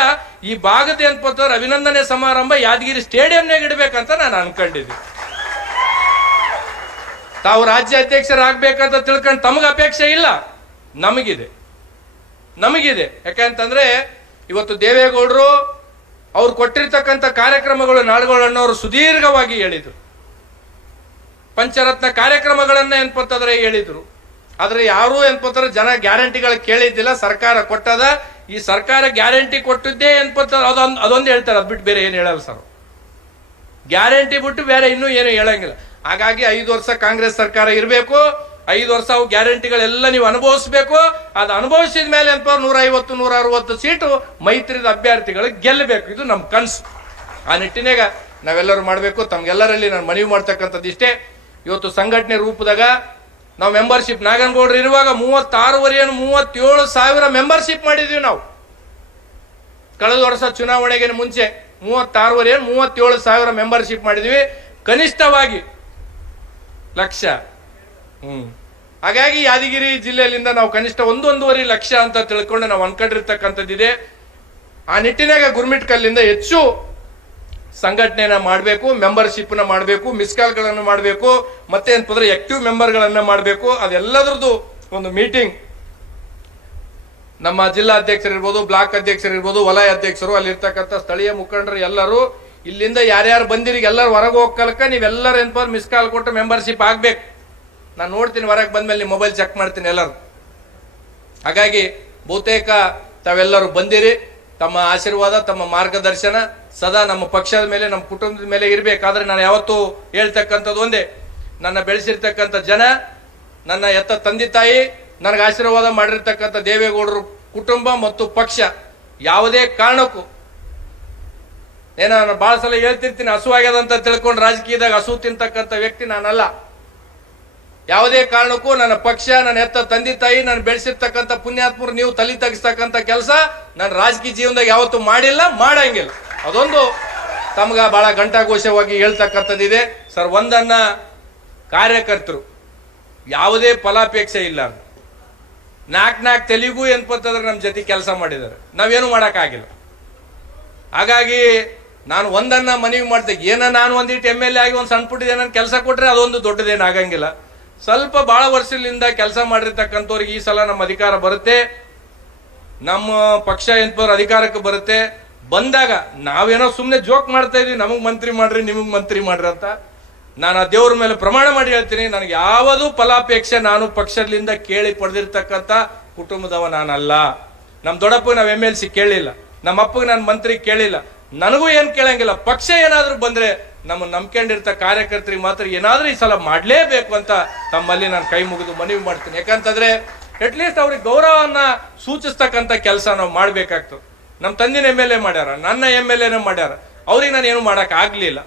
ಈ ಭಾಗದ ಏನ್ಪತ್ತಂದ್ರೆ ಅಭಿನಂದನೆ ಸಮಾರಂಭ ಯಾದಗಿರಿ ಸ್ಟೇಡಿಯಂನಾಗ ಇಡ್ಬೇಕಂತ ನಾನು ಅನ್ಕೊಂಡಿದ್ದೀನಿ. ತಾವು ರಾಜ್ಯ ಅಧ್ಯಕ್ಷರಾಗಬೇಕಂತ ತಿಳ್ಕೊಂಡು ತಮಗೆ ಅಪೇಕ್ಷೆ ಇಲ್ಲ, ನಮಗಿದೆ. ಯಾಕಂತಂದ್ರೆ ಇವತ್ತು ದೇವೇಗೌಡರು ಅವ್ರು ಕೊಟ್ಟಿರ್ತಕ್ಕಂಥ ಕಾರ್ಯಕ್ರಮಗಳು ನಾಡುಗಳನ್ನವರು ಸುದೀರ್ಘವಾಗಿ ಹೇಳಿದ್ರು, ಪಂಚರತ್ನ ಕಾರ್ಯಕ್ರಮಗಳನ್ನ ಏನ್ಪತ್ತಂದ್ರೆ ಹೇಳಿದ್ರು. ಆದ್ರೆ ಯಾರು ಏನ್ಪತ್ತಾರೆ ಜನ ಗ್ಯಾರಂಟಿಗಳು ಕೇಳಿದ್ದಿಲ್ಲ. ಸರ್ಕಾರ ಕೊಟ್ಟದ, ಈ ಸರ್ಕಾರ ಗ್ಯಾರಂಟಿ ಕೊಟ್ಟಿದ್ದೇ ಏನ್ಪತ್ತಾರೆ ಅದೊಂದು ಹೇಳ್ತಾರೆ, ಅದ್ ಬಿಟ್ಟು ಬೇರೆ ಏನು ಹೇಳಲ್ಲ ಸರ್. ಗ್ಯಾರಂಟಿ ಬಿಟ್ಟು ಬೇರೆ ಇನ್ನೂ ಏನು ಹೇಳಂಗಿಲ್ಲ. ಹಾಗಾಗಿ 5 ವರ್ಷ ಕಾಂಗ್ರೆಸ್ ಸರ್ಕಾರ ಇರಬೇಕು, 5 ವರ್ಷ ಅವು ಗ್ಯಾರಂಟಿಗಳೆಲ್ಲ ನೀವು ಅನುಭವಿಸ್ಬೇಕು. ಅದು ಅನುಭವಿಸಿದ ಮೇಲೆ ಏನಪ್ಪ 150 160 ಸೀಟು ಮೈತ್ರಿದ ಅಭ್ಯರ್ಥಿಗಳಿಗೆ ಗೆಲ್ಲಬೇಕು. ಇದು ನಮ್ಮ ಕನಸು. ಆ ನಿಟ್ಟಿನಾಗ ನಾವೆಲ್ಲರೂ ಮಾಡಬೇಕು. ತಮ್ಗೆಲ್ಲರಲ್ಲಿ ನಾನು ಮನವಿ ಮಾಡ್ತಕ್ಕಂಥದ್ದು ಇಷ್ಟೇ. ಇವತ್ತು ಸಂಘಟನೆ ರೂಪದಾಗ ನಾವು ಮೆಂಬರ್ಶಿಪ್ ನಾಗನಗೌಡರು ಇರುವಾಗ 37,000 ಮೆಂಬರ್ಶಿಪ್ ಮಾಡಿದ್ವಿ ನಾವು. ಕಳೆದ ವರ್ಷ ಚುನಾವಣೆಗೆ ಮುಂಚೆ 37,000 ಮೆಂಬರ್ಶಿಪ್ ಮಾಡಿದ್ವಿ, ಕನಿಷ್ಠವಾಗಿ 1,00,000. ಹಾಗಾಗಿ ಯಾದಗಿರಿ ಜಿಲ್ಲೆಯಲ್ಲಿಂದ ನಾವು ಕನಿಷ್ಠ 1.5 ಲಕ್ಷ ಅಂತ ತಿಳ್ಕೊಂಡು ನಾವು ಅನ್ಕೊಂಡಿರ್ತಕ್ಕಂಥದ್ದಿದೆ. ಆ ನಿಟ್ಟಿನಾಗ ಗುರ್ಮಿಟ್ಕಲ್ಲಿಂದ ಹೆಚ್ಚು ಸಂಘಟನೆನ ಮಾಡಬೇಕು, ಮೆಂಬರ್ಶಿಪ್ನ ಮಾಡಬೇಕು, ಮಿಸ್ ಕಾಲ್ಗಳನ್ನು ಮಾಡಬೇಕು, ಮತ್ತೆ ಅಂತಂದ್ರೆ ಆಕ್ಟಿವ್ ಮೆಂಬರ್ಗಳನ್ನ ಮಾಡಬೇಕು. ಅದೆಲ್ಲದ್ರದ್ದು ಒಂದು ಮೀಟಿಂಗ್ ನಮ್ಮ ಜಿಲ್ಲಾಧ್ಯಕ್ಷರಿರ್ಬೋದು, ಬ್ಲಾಕ್ ಅಧ್ಯಕ್ಷರಿರ್ಬೋದು, ವಲಯ ಅಧ್ಯಕ್ಷರು, ಅಲ್ಲಿರ್ತಕ್ಕಂಥ ಸ್ಥಳೀಯ ಮುಖಂಡರು ಎಲ್ಲರೂ ಇಲ್ಲಿಂದ ಯಾರ್ಯಾರು ಬಂದಿರಿಗೆ ಎಲ್ಲರೂ ಹೊರಗೆ ಹೋಗ್ಕಲ್ಕ ನೀವೆಲ್ಲರೂ ಏನಪ್ಪ ಮಿಸ್ ಕಾಲ್ ಕೊಟ್ಟು ಮೆಂಬರ್ಶಿಪ್ ಆಗ್ಬೇಕು. ನಾನು ನೋಡ್ತೀನಿ ಹೊರಗೆ ಬಂದ್ಮೇಲೆ ನಿಮ್ಮ ಮೊಬೈಲ್ ಚೆಕ್ ಮಾಡ್ತೀನಿ ಎಲ್ಲರೂ. ಹಾಗಾಗಿ ಬಹುತೇಕ ತಾವೆಲ್ಲರೂ ಬಂದಿರಿ. ತಮ್ಮ ಆಶೀರ್ವಾದ, ತಮ್ಮ ಮಾರ್ಗದರ್ಶನ ಸದಾ ನಮ್ಮ ಪಕ್ಷದ ಮೇಲೆ, ನಮ್ಮ ಕುಟುಂಬದ ಮೇಲೆ ಇರಬೇಕಾದ್ರೆ ನಾನು ಯಾವತ್ತೂ ಹೇಳ್ತಕ್ಕಂಥದ್ದು ಒಂದೇ, ನನ್ನ ಬೆಳೆಸಿರ್ತಕ್ಕಂಥ ಜನ, ನನ್ನ ಎತ್ತ ತಂದೆ ತಾಯಿ, ನನಗೆ ಆಶೀರ್ವಾದ ಮಾಡಿರ್ತಕ್ಕಂಥ ದೇವೇಗೌಡರು ಕುಟುಂಬ ಮತ್ತು ಪಕ್ಷ ಯಾವುದೇ ಕಾರಣಕ್ಕೂ ನಾನು ಬಹಳ ಸಲ ಹೇಳ್ತಿರ್ತೀನಿ, ಹಸುವಾಗ್ಯದಂತ ತಿಳ್ಕೊಂಡು ರಾಜಕೀಯದಾಗ ಹಸು ತಿಂತಕ್ಕಂಥ ವ್ಯಕ್ತಿ ನಾನಲ್ಲ. ಯಾವುದೇ ಕಾರಣಕ್ಕೂ ನನ್ನ ಪಕ್ಷ, ನನ್ನ ಎತ್ತ ತಂದೆ ತಾಯಿ, ನಾನು ಬೆಳೆಸಿರ್ತಕ್ಕಂಥ ಪುಣ್ಯಾತ್ಮರು ನೀವು ತಲೆ ತಗ್ಸ್ತಕ್ಕಂಥ ಕೆಲಸ ನಾನು ರಾಜಕೀಯ ಜೀವನದಾಗ ಯಾವತ್ತೂ ಮಾಡಿಲ್ಲ, ಮಾಡಂಗಿಲ್ಲ. ಅದೊಂದು ತಮ್ಗ ಬಹಳ ಘಂಟಾಘೋಷವಾಗಿ ಹೇಳ್ತಕ್ಕಂಥದ್ದಿದೆ ಸರ್. ಒಂದನ್ನ ಕಾರ್ಯಕರ್ತರು ಯಾವುದೇ ಫಲಾಪೇಕ್ಷೆ ಇಲ್ಲ, 4 ತೆಲಿಗೂ ಏನ್ಪತ್ತಂದ್ರೆ ನಮ್ಮ ಜೊತೆ ಕೆಲಸ ಮಾಡಿದ್ದಾರೆ, ನಾವೇನು ಮಾಡೋಕ್ಕಾಗಿಲ್ಲ. ಹಾಗಾಗಿ ನಾನು ಒಂದನ್ನ ಮನವಿ ಮಾಡ್ತೇನೆ, ನಾನು ಒಂದಿಟ್ಟು MLA ಆಗಿ ಒಂದು ಸಣ್ಣ ಪುಟ್ಟಿದ ಏನನ್ನ ಕೆಲಸ ಕೊಟ್ರೆ ಅದೊಂದು ದೊಡ್ಡದೇನು ಆಗಂಗಿಲ್ಲ. ಸ್ವಲ್ಪ ಬಹಳ ವರ್ಷದಿಂದ ಕೆಲಸ ಮಾಡಿರ್ತಕ್ಕಂಥವ್ರಿಗೆ ಈ ಸಲ ನಮ್ಮ ಅಧಿಕಾರ ಬರುತ್ತೆ, ನಮ್ಮ ಪಕ್ಷ ಏನ್ಪವ್ರ ಅಧಿಕಾರಕ್ಕೆ ಬರುತ್ತೆ. ಬಂದಾಗ ನಾವೇನೋ ಸುಮ್ಮನೆ ಜೋಕ್ ಮಾಡ್ತಾ ಇದೀವಿ, ನಮಗ್ ಮಂತ್ರಿ ಮಾಡ್ರಿ, ನಿಮಗ್ ಮಂತ್ರಿ ಮಾಡ್ರಿ ಅಂತ. ನಾನು ಆ ದೇವ್ರ ಮೇಲೆ ಪ್ರಮಾಣ ಮಾಡಿ ಹೇಳ್ತೀನಿ, ನನಗೆ ಯಾವುದು ಫಲಾಪೇಕ್ಷೆ ನಾನು ಪಕ್ಷದಿಂದ ಕೇಳಿ ಪಡೆದಿರ್ತಕ್ಕಂಥ ಕುಟುಂಬದವ ನಾನಲ್ಲ. ನಮ್ಮ ದೊಡ್ಡಪ್ಪ ನಾವು MLC ಕೇಳಿಲ್ಲ, ನಮ್ಮ ಅಪ್ಪಗೆ ನಾನು ಮಂತ್ರಿ ಕೇಳಿಲ್ಲ, ನನಗೂ ಏನ್ ಕೇಳಂಗಿಲ್ಲ. ಪಕ್ಷ ಏನಾದ್ರೂ ಬಂದ್ರೆ ನಮ್ಮ ನಂಬ್ಕೊಂಡಿರ್ತ ಕಾರ್ಯಕರ್ತರಿಗೆ ಮಾತ್ರ ಏನಾದ್ರೂ ಈ ಸಲ ಮಾಡ್ಲೇಬೇಕು ಅಂತ ತಮ್ಮಲ್ಲಿ ನಾನು ಕೈ ಮುಗಿದು ಮನವಿ ಮಾಡ್ತೀನಿ. ಯಾಕಂತಂದ್ರೆ ಅಟ್ಲೀಸ್ಟ್ ಅವ್ರಿಗೆ ಗೌರವವನ್ನ ಸೂಚಿಸ್ತಕ್ಕಂಥ ಕೆಲಸ ನಾವು ಮಾಡ್ಬೇಕಾಗ್ತದೆ. ನಮ್ಮ ತಂದಿನ MLA ಮಾಡ್ಯಾರ, ನನ್ನ MLAನ ಮಾಡ್ಯಾರ, ಅವ್ರಿಗೆ ನಾನು ಏನು ಮಾಡಕ್ ಆಗ್ಲಿಲ್ಲ.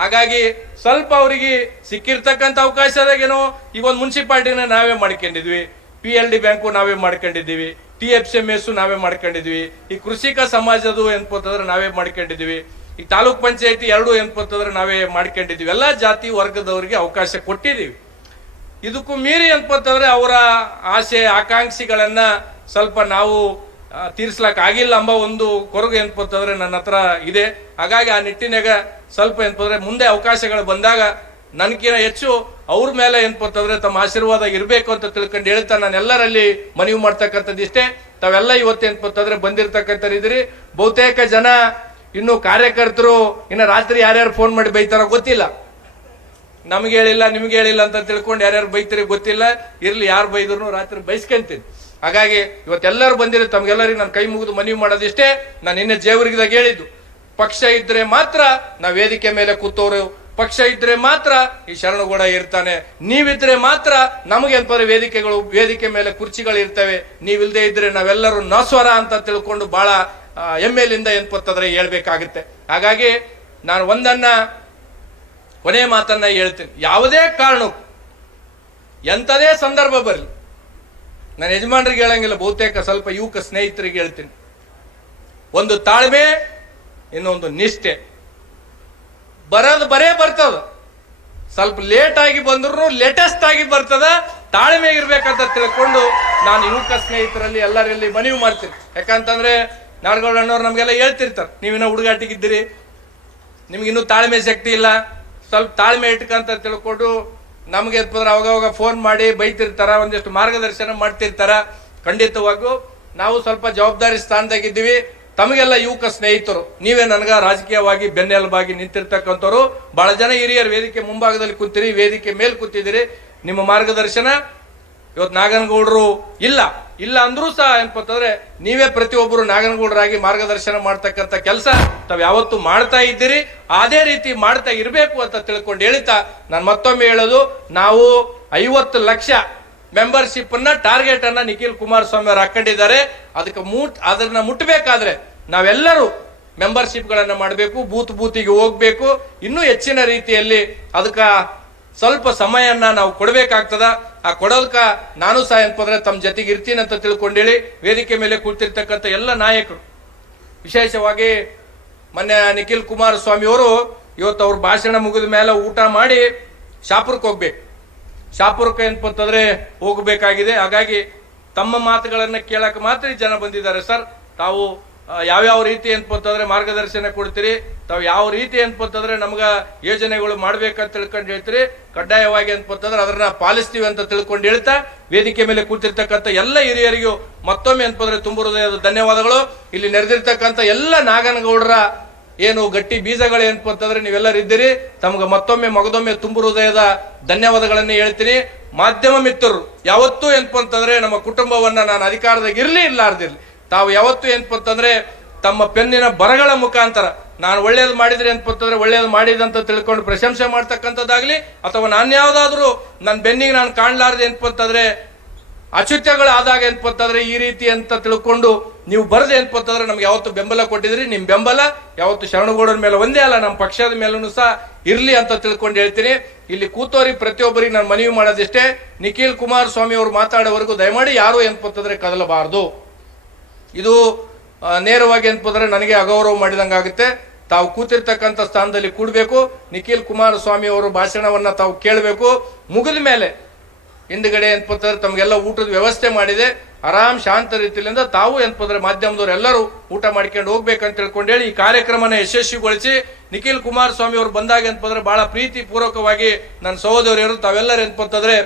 ಹಾಗಾಗಿ ಸ್ವಲ್ಪ ಅವರಿಗೆ ಸಿಕ್ಕಿರ್ತಕ್ಕಂಥ ಅವಕಾಶದಾಗೇನೋ ಈಗ ಒಂದು ಮುನ್ಸಿಪಾಲ್ಟಿನ ನಾವೇ ಮಾಡ್ಕೊಂಡಿದ್ವಿ, PLD ಬ್ಯಾಂಕು ನಾವೇ ಮಾಡ್ಕೊಂಡಿದ್ದೀವಿ, TFCMS ನಾವೇ ಮಾಡ್ಕೊಂಡಿದ್ವಿ, ಈ ಕೃಷಿಕ ಸಮಾಜದ್ದು ಏನ್ಪತ್ತಂದ್ರೆ ನಾವೇ ಮಾಡ್ಕೊಂಡಿದ್ವಿ, ಈ ತಾಲೂಕ್ ಪಂಚಾಯತಿ 2 ಏನ್ಪತ್ತಂದ್ರೆ ನಾವೇ ಮಾಡ್ಕೊಂಡಿದ್ವಿ. ಎಲ್ಲಾ ಜಾತಿ ವರ್ಗದವರಿಗೆ ಅವಕಾಶ ಕೊಟ್ಟಿದ್ದೀವಿ. ಇದಕ್ಕೂ ಮೀರಿ ಏನ್ಪತ್ತಂದ್ರೆ ಅವರ ಆಸೆ ಆಕಾಂಕ್ಷಿಗಳನ್ನ ಸ್ವಲ್ಪ ನಾವು ತೀರ್ಸ್ಲಕ್ ಆಗಿಲ್ಲ ಎಂಬ ಒಂದು ಕೊರಗು ಏನ್ಪತ್ತಂದ್ರೆ ನನ್ನ ಹತ್ರ ಇದೆ. ಹಾಗಾಗಿ ಆ ನಿಟ್ಟಿನಾಗ ಸ್ವಲ್ಪ ಏನ್ಪಂದ್ರೆ ಮುಂದೆ ಅವಕಾಶಗಳು ಬಂದಾಗ ನನ್ಕಿನ ಹೆಚ್ಚು ಅವ್ರ ಮೇಲೆ ಏನ್ಪತ್ತಂದ್ರೆ ತಮ್ಮ ಆಶೀರ್ವಾದ ಇರಬೇಕು ಅಂತ ತಿಳ್ಕೊಂಡು ಹೇಳ್ತಾ ನಾನು ಎಲ್ಲರಲ್ಲಿ ಮನವಿ ಮಾಡ್ತಕ್ಕಂಥದ್ದು ಇಷ್ಟೇ. ತಾವೆಲ್ಲ ಇವತ್ತು ಏನ್ಪತ್ತಂದ್ರೆ ಬಂದಿರ್ತಕ್ಕಂಥರಿದ್ರಿ. ಬಹುತೇಕ ಜನ ಇನ್ನು ಕಾರ್ಯಕರ್ತರು ಇನ್ನು ರಾತ್ರಿ ಯಾರ್ಯಾರು ಫೋನ್ ಮಾಡಿ ಬೈತಾರೋ ಗೊತ್ತಿಲ್ಲ, ನಮ್ಗೆ ಹೇಳಿಲ್ಲ ನಿಮ್ಗೆ ಹೇಳಿಲ್ಲ ಅಂತ ತಿಳ್ಕೊಂಡು ಯಾರ್ಯಾರು ಬೈತಾರೆ ಗೊತ್ತಿಲ್ಲ. ಇರ್ಲಿ, ಯಾರು ಬೈದ್ರು ರಾತ್ರಿ ಬೈಸ್ಕೊಂತೀನಿ. ಹಾಗಾಗಿ ಇವತ್ತೆಲ್ಲರೂ ಬಂದಿರಿ, ತಮ್ಗೆಲ್ಲರಿಗೆ ನಾನು ಕೈ ಮುಗಿದು ಮನವಿ ಮಾಡೋದಿಷ್ಟೇ. ನಾನು ನಿನ್ನೆ ಜೇವರ್ಗಿದಾಗ ಹೇಳಿದ್ದು, ಪಕ್ಷ ಇದ್ರೆ ಮಾತ್ರ ನಾವು ವೇದಿಕೆ ಮೇಲೆ ಕೂತವ್ರು, ಪಕ್ಷ ಇದ್ರೆ ಮಾತ್ರ ಈ ಶರಣಗೌಡ ಇರ್ತಾನೆ, ನೀವಿದ್ರೆ ಮಾತ್ರ ನಮಗೆ ಏನ್ಪರ ವೇದಿಕೆ ಮೇಲೆ ಕುರ್ಚಿಗಳು ಇರ್ತವೆ, ನೀವಿಲ್ದೇ ಇದ್ರೆ ನಾವೆಲ್ಲರೂ ನಸ್ವರ ಅಂತ ತಿಳ್ಕೊಂಡು ಬಹಳ MLAಯಿಂದ ಏನ್ಪತ್ತಂದ್ರೆ ಹೇಳ್ಬೇಕಾಗುತ್ತೆ. ಹಾಗಾಗಿ ನಾನು ಒಂದನ್ನ ಕೊನೆ ಮಾತನ್ನ ಹೇಳ್ತೀನಿ, ಯಾವುದೇ ಕಾರಣಕ್ಕೂ ಎಂಥದೇ ಸಂದರ್ಭ ಬರಲಿ, ನಾನು ಯಜಮಾನ್ರಿಗೆ ಹೇಳಂಗಿಲ್ಲ, ಬಹುತೇಕ ಸ್ವಲ್ಪ ಯುವಕ ಸ್ನೇಹಿತರಿಗೆ ಹೇಳ್ತೀನಿ, ಒಂದು ತಾಳ್ಮೆ, ಇನ್ನೊಂದು ನಿಷ್ಠೆ. ಬರೇ ಬರ್ತದ, ಸ್ವಲ್ಪ ಲೇಟ್ ಆಗಿ ಬಂದ್ರು ಲೇಟೆಸ್ಟ್ ಆಗಿ ಬರ್ತದ, ತಾಳ್ಮೆ ಇರ್ಬೇಕಂತ ತಿಳ್ಕೊಂಡು ನಾನು ಯುವಕ ಸ್ನೇಹಿತರಲ್ಲಿ ಎಲ್ಲರಲ್ಲಿ ಮನವಿ ಮಾಡ್ತೀನಿ. ಯಾಕಂತಂದ್ರೆ ನಾಡಗೌಡಣ್ಣವ್ರು ನಮಗೆಲ್ಲ ಹೇಳ್ತಿರ್ತಾರೆ, ನೀವಿನ್ನ ಹುಡುಗಾಟಿಗಿದ್ದೀರಿ, ನಿಮ್ಗಿನ್ನೂ ತಾಳ್ಮೆ ಶಕ್ತಿ ಇಲ್ಲ, ಸ್ವಲ್ಪ ತಾಳ್ಮೆ ಇಟ್ಕಂತ ತಿಳ್ಕೊಂಡು ನಮಗೆ ಅವಾಗ ಫೋನ್ ಮಾಡಿ ಬೈತಿರ್ತಾರ, ಒಂದಿಷ್ಟು ಮಾರ್ಗದರ್ಶನ ಮಾಡ್ತಿರ್ತಾರ. ಖಂಡಿತವಾಗೂ ನಾವು ಸ್ವಲ್ಪ ಜವಾಬ್ದಾರಿ ಸ್ಥಾನದಾಗಿದ್ದೀವಿ. ತಮಗೆಲ್ಲ ಯುವಕ ಸ್ನೇಹಿತರು, ನೀವೇ ನನಗ ರಾಜಕೀಯವಾಗಿ ಬೆನ್ನೆಲುಬಾಗಿ ನಿಂತಿರ್ತಕ್ಕಂಥವ್ರು, ಬಹಳ ಜನ ಹಿರಿಯರು ವೇದಿಕೆ ಮುಂಭಾಗದಲ್ಲಿ ಕೂತಿರಿ, ವೇದಿಕೆ ಮೇಲೆ ಕೂತಿದ್ದೀರಿ. ನಿಮ್ಮ ಮಾರ್ಗದರ್ಶನ ಇವತ್ತು ನಾಗನಗೌಡರು ಇಲ್ಲ ಅಂದ್ರೂ ಸಹ ಏನಪ್ಪಂತಂದ್ರೆ ನೀವೇ ಪ್ರತಿಯೊಬ್ಬರು ನಾಗನಗೌಡರಾಗಿ ಮಾರ್ಗದರ್ಶನ ಮಾಡ್ತಕ್ಕಂಥ ಕೆಲಸ ತಾವ್ ಯಾವತ್ತು ಮಾಡ್ತಾ ಇದ್ದೀರಿ. ಅದೇ ರೀತಿ ಮಾಡ್ತಾ ಇರಬೇಕು ಅಂತ ತಿಳ್ಕೊಂಡು ಹೇಳ್ತಾ ನಾನು ಮತ್ತೊಮ್ಮೆ ಹೇಳೋದು, ನಾವು 50 ಲಕ್ಷ ಮೆಂಬರ್ಶಿಪ್ ಅನ್ನ ಟಾರ್ಗೆಟ್ ಅನ್ನ ನಿಖಿಲ್ ಕುಮಾರಸ್ವಾಮಿ ಅವರು ಹಾಕೊಂಡಿದ್ದಾರೆ. ಅದನ್ನ ಮುಟ್ಟಬೇಕಾದ್ರೆ ನಾವೆಲ್ಲರೂ ಮೆಂಬರ್ಶಿಪ್ ಗಳನ್ನ ಮಾಡಬೇಕು, ಬೂತಿಗೆ ಹೋಗ್ಬೇಕು. ಇನ್ನೂ ಹೆಚ್ಚಿನ ರೀತಿಯಲ್ಲಿ ಅದಕ್ಕ ಸ್ವಲ್ಪ ಸಮಯನ್ನ ನಾವು ಕೊಡಬೇಕಾಗ್ತದ. ಆ ಕೊಡೋದಕ್ಕ ನಾನು ಸಹ ಏನಪ್ಪಂದ್ರೆ ತಮ್ಮ ಜೊತೆಗೆ ಇರ್ತೀನಿ ಅಂತ ತಿಳ್ಕೊಂಡೇಳಿ ವೇದಿಕೆ ಮೇಲೆ ಕೂತಿರ್ತಕ್ಕಂಥ ಎಲ್ಲ ನಾಯಕರು, ವಿಶೇಷವಾಗಿ ಮೊನ್ನೆ ನಿಖಿಲ್ ಕುಮಾರಸ್ವಾಮಿ ಅವರು ಇವತ್ತು ಅವ್ರ ಭಾಷಣ ಮುಗಿದ ಮೇಲೆ ಊಟ ಮಾಡಿ ಶಾಪುರಕ್ಕೆ ಹೋಗ್ಬೇಕು. ಶಾಪುರಕ್ಕೆ ಏನಪ್ಪಂತಂದ್ರೆ ಹೋಗಬೇಕಾಗಿದೆ. ಹಾಗಾಗಿ ತಮ್ಮ ಮಾತುಗಳನ್ನ ಕೇಳಕ್ ಮಾತ್ರ ಜನ ಬಂದಿದ್ದಾರೆ. ಸರ್, ತಾವು ಯಾವ್ಯಾವ ರೀತಿ ಅಂತಂದ್ರೆ ಮಾರ್ಗದರ್ಶನ ಕೊಡ್ತೀರಿ, ತಾವು ಯಾವ ರೀತಿ ಅಂತಂದ್ರೆ ನಮ್ಗ ಯೋಜನೆಗಳು ಮಾಡ್ಬೇಕಂತ ತಿಳ್ಕೊಂಡು ಹೇಳ್ತೀರಿ, ಕಡ್ಡಾಯವಾಗಿ ಅಂತಂದ್ರೆ ಅದನ್ನ ಪಾಲಿಸ್ತೀವಿ ಅಂತ ತಿಳ್ಕೊಂಡು ಹೇಳ್ತಾ ವೇದಿಕೆ ಮೇಲೆ ಕೂತಿರ್ತಕ್ಕಂಥ ಎಲ್ಲ ಹಿರಿಯರಿಗೂ ಮತ್ತೊಮ್ಮೆ ಅಂತಂದ್ರೆ ತುಂಬ ಹೃದಯದ ಧನ್ಯವಾದಗಳು. ಇಲ್ಲಿ ನೆರೆದಿರ್ತಕ್ಕಂಥ ಎಲ್ಲ ನಾಗನಗೌಡರ ಏನು ಗಟ್ಟಿ ಬೀಜಗಳು ಏನಪ್ಪಂತಂದ್ರೆ ನೀವೆಲ್ಲರೂ ಇದ್ದೀರಿ, ತಮ್ಗೆ ಮತ್ತೊಮ್ಮೆ ಮಗದೊಮ್ಮೆ ತುಂಬ ಹೃದಯದ ಧನ್ಯವಾದಗಳನ್ನೇ ಹೇಳ್ತೀನಿ. ಮಾಧ್ಯಮ ಮಿತ್ರರು ಯಾವತ್ತೂ ಏನಪ್ಪಂತಂದ್ರೆ ನಮ್ಮ ಕುಟುಂಬವನ್ನ ನಾನು ಅಧಿಕಾರದಾಗ ಇರ್ಲಿ ಇರ್ಲಾರ್ದಿರ್ಲಿ, ತಾವು ಯಾವತ್ತೂ ಏನಪ್ಪಂತಂದ್ರೆ ತಮ್ಮ ಪೆನ್ನಿನ ಬರಗಳ ಮುಖಾಂತರ ನಾನು ಒಳ್ಳೇದು ಮಾಡಿದ್ರೆ ಅಂತಂದ್ರೆ ಒಳ್ಳೇದು ಮಾಡಿದಂತ ತಿಳ್ಕೊಂಡು ಪ್ರಶಂಸೆ ಮಾಡ್ತಕ್ಕಂಥದ್ದಾಗ್ಲಿ, ಅಥವಾ ನಾನು ಯಾವ್ದಾದ್ರು ನನ್ನ ಬೆನ್ನಿಗೆ ನಾನು ಕಾಣ್ಲಾರ್ದೆ ಅಂತಂದ್ರೆ ಅಚುತ್ಯಗಳು ಆದಾಗ ಏನಪ್ಪಂತಂದ್ರೆ ಈ ರೀತಿ ಅಂತ ತಿಳ್ಕೊಂಡು ನೀವು ಬರದೆ ಏನಪ್ಪಂತಂದ್ರೆ ನಮ್ಗೆ ಯಾವತ್ತು ಬೆಂಬಲ ಕೊಟ್ಟಿದ್ರಿ. ನಿಮ್ ಬೆಂಬಲ ಯಾವತ್ತು ಶರಣಗೌಡರ ಮೇಲೆ ಒಂದೇ ಅಲ್ಲ, ನಮ್ಮ ಪಕ್ಷದ ಮೇಲೂ ಸಹ ಇರ್ಲಿ ಅಂತ ತಿಳ್ಕೊಂಡು ಹೇಳ್ತೀನಿ. ಇಲ್ಲಿ ಕೂತೋರಿ ಪ್ರತಿಯೊಬ್ಬರಿಗೆ ನಾನು ಮನವಿ ಮಾಡೋದಿಷ್ಟೇ, ನಿಖಿಲ್ ಕುಮಾರಸ್ವಾಮಿ ಅವರು ಮಾತಾಡೋವರೆಗೂ ದಯಮಾಡಿ ಯಾರು ಏನಪ್ಪಂತಂದ್ರೆ ಕದಲಬಾರದು. ಇದು ನೇರವಾಗಿ ಏನಪ್ಪಂದ್ರೆ ನನಗೆ ಅಗೌರವ ಮಾಡಿದಂಗಾಗುತ್ತೆ. ತಾವು ಕೂತಿರ್ತಕ್ಕಂಥ ಸ್ಥಾನದಲ್ಲಿ ಕೂಡಬೇಕು. ನಿಖಿಲ್ ಕುಮಾರಸ್ವಾಮಿ ಅವರು ಭಾಷಣವನ್ನ ತಾವು ಕೇಳಬೇಕು. ಮುಗಿದ ಮೇಲೆ ಹಿಂದ್ಗಡೆ ಏನಪ್ಪಂತಂದ್ರೆ ತಮ್ಗೆಲ್ಲ ಊಟದ ವ್ಯವಸ್ಥೆ ಮಾಡಿದೆ, ಆರಾಮ್ ಶಾಂತ ರೀತಿಯಿಂದ ತಾವು ಏನಪ್ಪಂದ್ರೆ ಮಾಧ್ಯಮದವ್ರು ಎಲ್ಲರೂ ಊಟ ಮಾಡ್ಕೊಂಡು ಹೋಗ್ಬೇಕಂತ ತಿಳ್ಕೊಂಡು ಹೇಳಿ ಈ ಕಾರ್ಯಕ್ರಮನ ಯಶಸ್ವಿಗೊಳಿಸಿ ನಿಖಿಲ್ ಕುಮಾರಸ್ವಾಮಿ ಅವರು ಬಂದಾಗ ಏನಪ್ಪಂದ್ರೆ ಬಹಳ ಪ್ರೀತಿ ಪೂರ್ವಕವಾಗಿ ನನ್ನ ಸಹೋದರಿಯರು ತಾವೆಲ್ಲರೂ ಏನಪ್ಪಂತಂದ್ರೆ